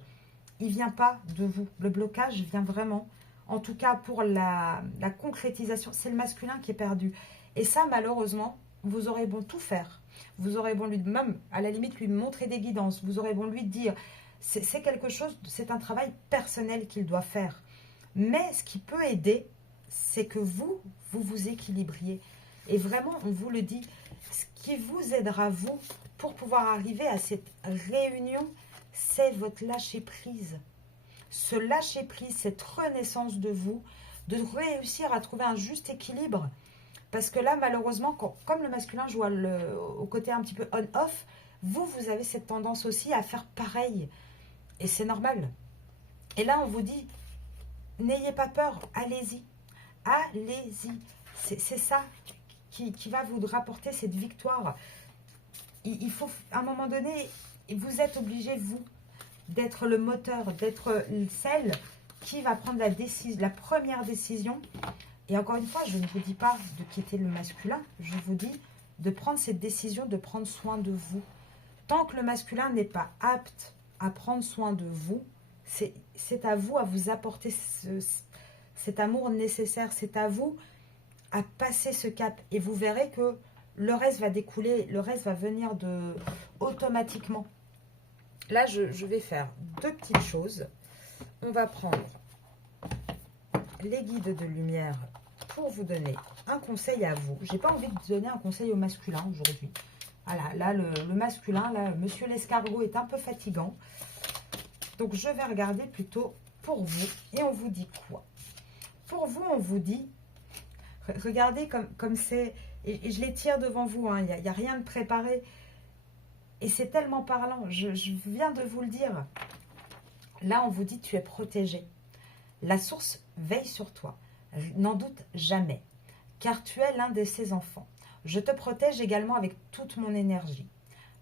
il vient pas de vous. Le blocage vient vraiment, en tout cas pour la concrétisation, c'est le masculin qui est perdu. Et ça, malheureusement, vous aurez bon tout faire. Vous aurez bon lui, même à la limite, lui montrer des guidances. Vous aurez bon lui dire, c'est quelque chose, c'est un travail personnel qu'il doit faire. Mais ce qui peut aider, c'est que vous vous équilibriez. Et vraiment, on vous le dit, ce qui vous aidera, vous, pour pouvoir arriver à cette réunion, c'est votre lâcher-prise. Ce lâcher-prise, cette renaissance de vous, de réussir à trouver un juste équilibre. Parce que là, malheureusement, comme le masculin joue au côté un petit peu on-off, vous avez cette tendance aussi à faire pareil. Et c'est normal. Et là, on vous dit, n'ayez pas peur, allez-y. Allez-y. C'est ça qui va vous rapporter cette victoire. Il faut, à un moment donné, vous êtes obligé, vous, d'être le moteur, d'être celle qui va prendre la première décision. Et encore une fois, je ne vous dis pas de quitter le masculin, je vous dis de prendre cette décision, de prendre soin de vous. Tant que le masculin n'est pas apte à prendre soin de vous, c'est à vous à vous apporter cet amour nécessaire, c'est à vous à passer ce cap. Et vous verrez que le reste va découler, le reste va venir automatiquement. Là, je vais faire deux petites choses. On va prendre les guides de lumière pour vous donner un conseil à vous. J'ai pas envie de donner un conseil au masculin aujourd'hui. Voilà, là, le masculin, là, monsieur l'escargot est un peu fatigant. Donc, je vais regarder plutôt pour vous. Et on vous dit quoi? Pour vous, on vous dit, regardez comme c'est, et je les tire devant vous, hein, il n'y a rien de préparé. Et c'est tellement parlant, je viens de vous le dire. Là, on vous dit, tu es protégé. La source veille sur toi. N'en doute jamais, car tu es l'un de ses enfants. Je te protège également avec toute mon énergie.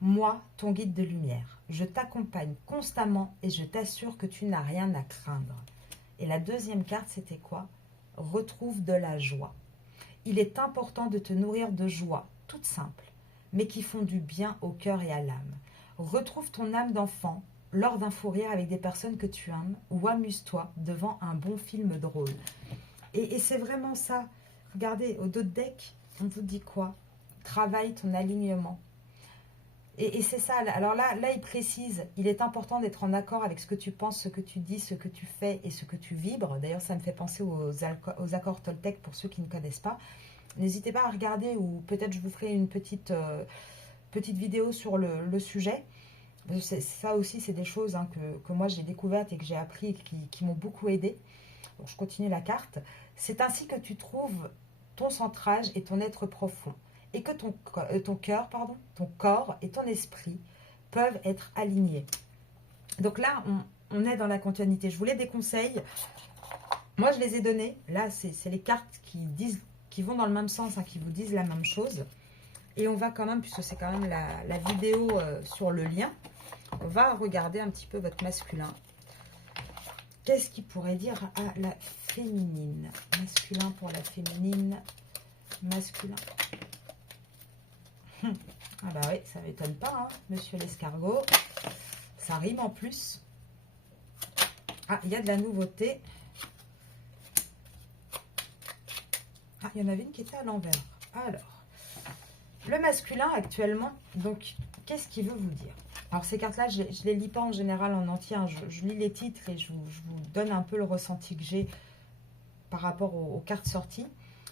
Moi, ton guide de lumière, je t'accompagne constamment et je t'assure que tu n'as rien à craindre. Et la deuxième carte, c'était quoi? Retrouve de la joie. Il est important de te nourrir de joie, toute simple, mais qui font du bien au cœur et à l'âme. Retrouve ton âme d'enfant lors d'un fou rire avec des personnes que tu aimes ou amuse-toi devant un bon film drôle. Et c'est vraiment ça. Regardez, au dos de deck, on vous dit quoi? Travaille ton alignement. Et c'est ça. Alors là, il précise, il est important d'être en accord avec ce que tu penses, ce que tu dis, ce que tu fais et ce que tu vibres. D'ailleurs, ça me fait penser aux accords Toltec pour ceux qui ne connaissent pas. N'hésitez pas à regarder ou peut-être je vous ferai une petite vidéo sur le sujet. Ça aussi, c'est des choses hein, que moi j'ai découvertes et que j'ai appris et qui m'ont beaucoup aidé. Donc, je continue la carte. C'est ainsi que tu trouves ton centrage et ton être profond. Et que ton cœur, ton corps et ton esprit peuvent être alignés. Donc là, on est dans la continuité. Je voulais des conseils. Moi, je les ai donnés. Là, c'est les cartes qui vont dans le même sens, hein, qui vous disent la même chose. Et on va quand même, puisque c'est quand même la vidéo sur le lien, on va regarder un petit peu votre masculin. Qu'est-ce qu'il pourrait dire à la féminine? Masculin pour la féminine. Masculin. Ah bah oui, ça ne m'étonne pas, hein, monsieur l'escargot. Ça rime en plus. Ah, il y a de la nouveauté. Ah, il y en avait une qui était à l'envers. Alors, le masculin actuellement, donc, qu'est-ce qu'il veut vous dire? Alors, ces cartes-là, je ne les lis pas en général en entier. Hein. Je lis les titres et je vous donne un peu le ressenti que j'ai par rapport aux cartes sorties.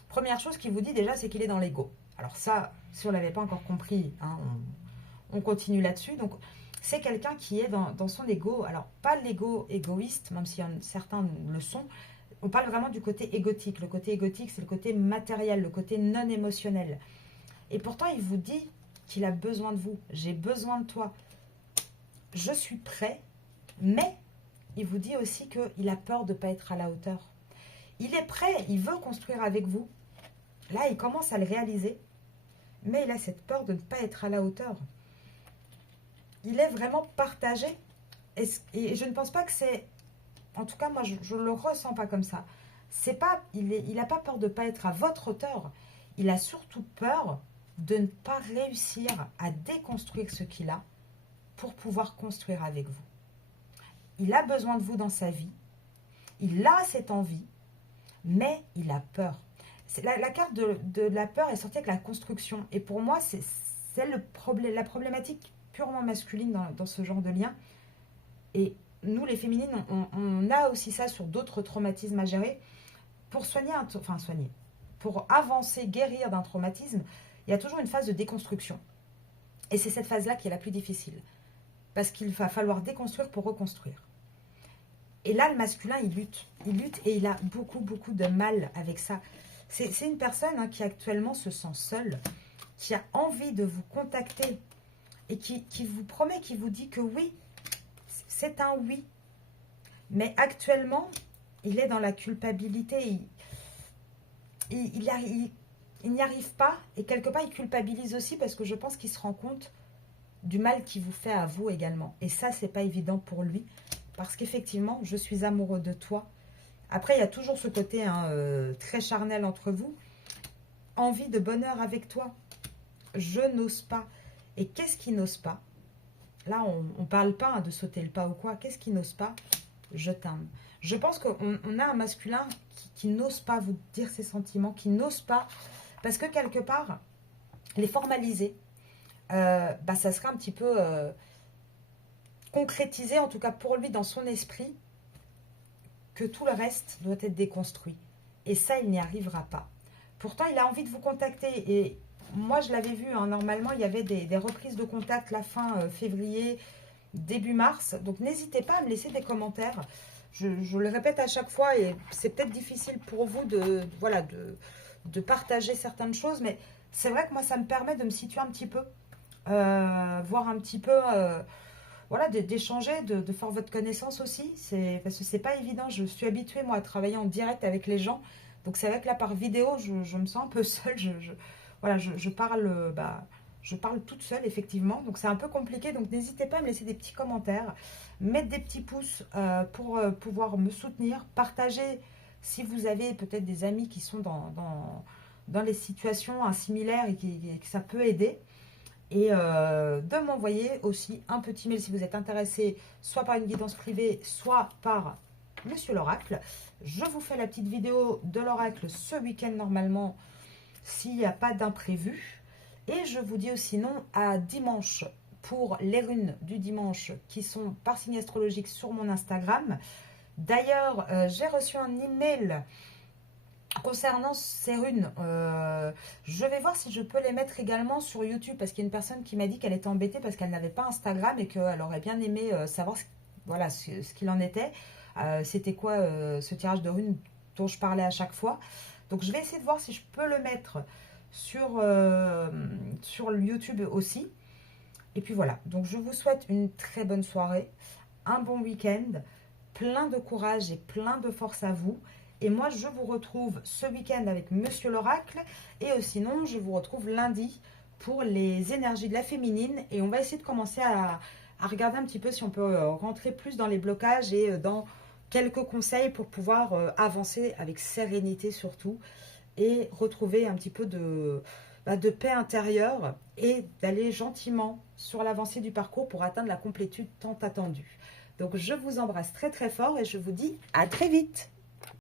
Première chose qu'il vous dit déjà, c'est qu'il est dans l'ego. Alors ça, si on ne l'avait pas encore compris, hein, on continue là-dessus. Donc, c'est quelqu'un qui est dans son ego. Alors, pas l'ego égoïste, même si certains le sont. On parle vraiment du côté égotique. Le côté égotique, c'est le côté matériel, le côté non émotionnel. Et pourtant, il vous dit qu'il a besoin de vous. J'ai besoin de toi. Je suis prêt, mais il vous dit aussi qu'il a peur de ne pas être à la hauteur. Il est prêt, il veut construire avec vous. Là, il commence à le réaliser, mais il a cette peur de ne pas être à la hauteur. Il est vraiment partagé Et je ne pense pas que c'est... En tout cas, moi, je ne le ressens pas comme ça. C'est pas, il n'a pas peur de ne pas être à votre hauteur. Il a surtout peur de ne pas réussir à déconstruire ce qu'il a pour pouvoir construire avec vous. Il a besoin de vous dans sa vie. Il a cette envie, mais il a peur. La carte de la peur est sortie avec la construction. Et pour moi, c'est la problématique purement masculine dans ce genre de lien. Et nous, les féminines, on a aussi ça sur d'autres traumatismes à gérer. Pour soigner, pour avancer, guérir d'un traumatisme, il y a toujours une phase de déconstruction. Et c'est cette phase-là qui est la plus difficile. Parce qu'il va falloir déconstruire pour reconstruire. Et là, le masculin, il lutte. Il lutte et il a beaucoup, beaucoup de mal avec ça. C'est une personne qui actuellement se sent seule, qui a envie de vous contacter et qui vous promet, qui vous dit que oui, c'est un oui. Mais actuellement, il est dans la culpabilité. Il n'y arrive pas. Et quelque part, il culpabilise aussi parce que je pense qu'il se rend compte du mal qu'il vous fait à vous également. Et ça, c'est pas évident pour lui. Parce qu'effectivement, je suis amoureux de toi. Après, il y a toujours ce côté très charnel entre vous. Envie de bonheur avec toi. Je n'ose pas. Et qu'est-ce qui n'ose pas? Là, on ne parle pas de sauter le pas ou quoi. Qu'est-ce qui n'ose pas? Je t'aime. Je pense qu'on a un masculin qui n'ose pas vous dire ses sentiments, qui n'ose pas, parce que quelque part, les formaliser, ça serait un petit peu concrétisé, en tout cas pour lui, dans son esprit, que tout le reste doit être déconstruit. Et ça, il n'y arrivera pas. Pourtant, il a envie de vous contacter. Et moi, je l'avais vu, normalement, il y avait des reprises de contact la fin février, début mars. Donc, n'hésitez pas à me laisser des commentaires. Je le répète à chaque fois et c'est peut-être difficile pour vous de partager certaines choses. Mais c'est vrai que moi, ça me permet de me situer un petit peu, voir un petit peu, d'échanger, de faire votre connaissance aussi. Parce que c'est pas évident. Je suis habituée, moi, à travailler en direct avec les gens. Donc, c'est vrai que là, par vidéo, je me sens un peu seule. Je parle toute seule, effectivement. Donc, c'est un peu compliqué. Donc, n'hésitez pas à me laisser des petits commentaires, mettre des petits pouces pour pouvoir me soutenir, partager si vous avez peut-être des amis qui sont dans les situations similaires et que ça peut aider. Et de m'envoyer aussi un petit mail si vous êtes intéressé, soit par une guidance privée, soit par Monsieur l'Oracle. Je vous fais la petite vidéo de l'Oracle ce week-end normalement, s'il n'y a pas d'imprévu. Et je vous dis aussi non à dimanche pour les runes du dimanche qui sont par signe astrologique sur mon Instagram. D'ailleurs, j'ai reçu un email concernant ces runes. Je vais voir si je peux les mettre également sur YouTube parce qu'il y a une personne qui m'a dit qu'elle était embêtée parce qu'elle n'avait pas Instagram et qu'elle aurait bien aimé savoir ce qu'il en était. C'était quoi ce tirage de runes dont je parlais à chaque fois. Donc je vais essayer de voir si je peux le mettre sur YouTube aussi. Et puis voilà, donc je vous souhaite une très bonne soirée, un bon week-end, plein de courage et plein de force à vous. Et moi, je vous retrouve ce week-end avec Monsieur l'Oracle. Et sinon, je vous retrouve lundi pour les énergies de la féminine. Et on va essayer de commencer à regarder un petit peu si on peut rentrer plus dans les blocages et dans quelques conseils pour pouvoir avancer avec sérénité surtout. Et retrouver un petit peu de paix intérieure et d'aller gentiment sur l'avancée du parcours pour atteindre la complétude tant attendue. Donc, je vous embrasse très très fort et je vous dis à très vite.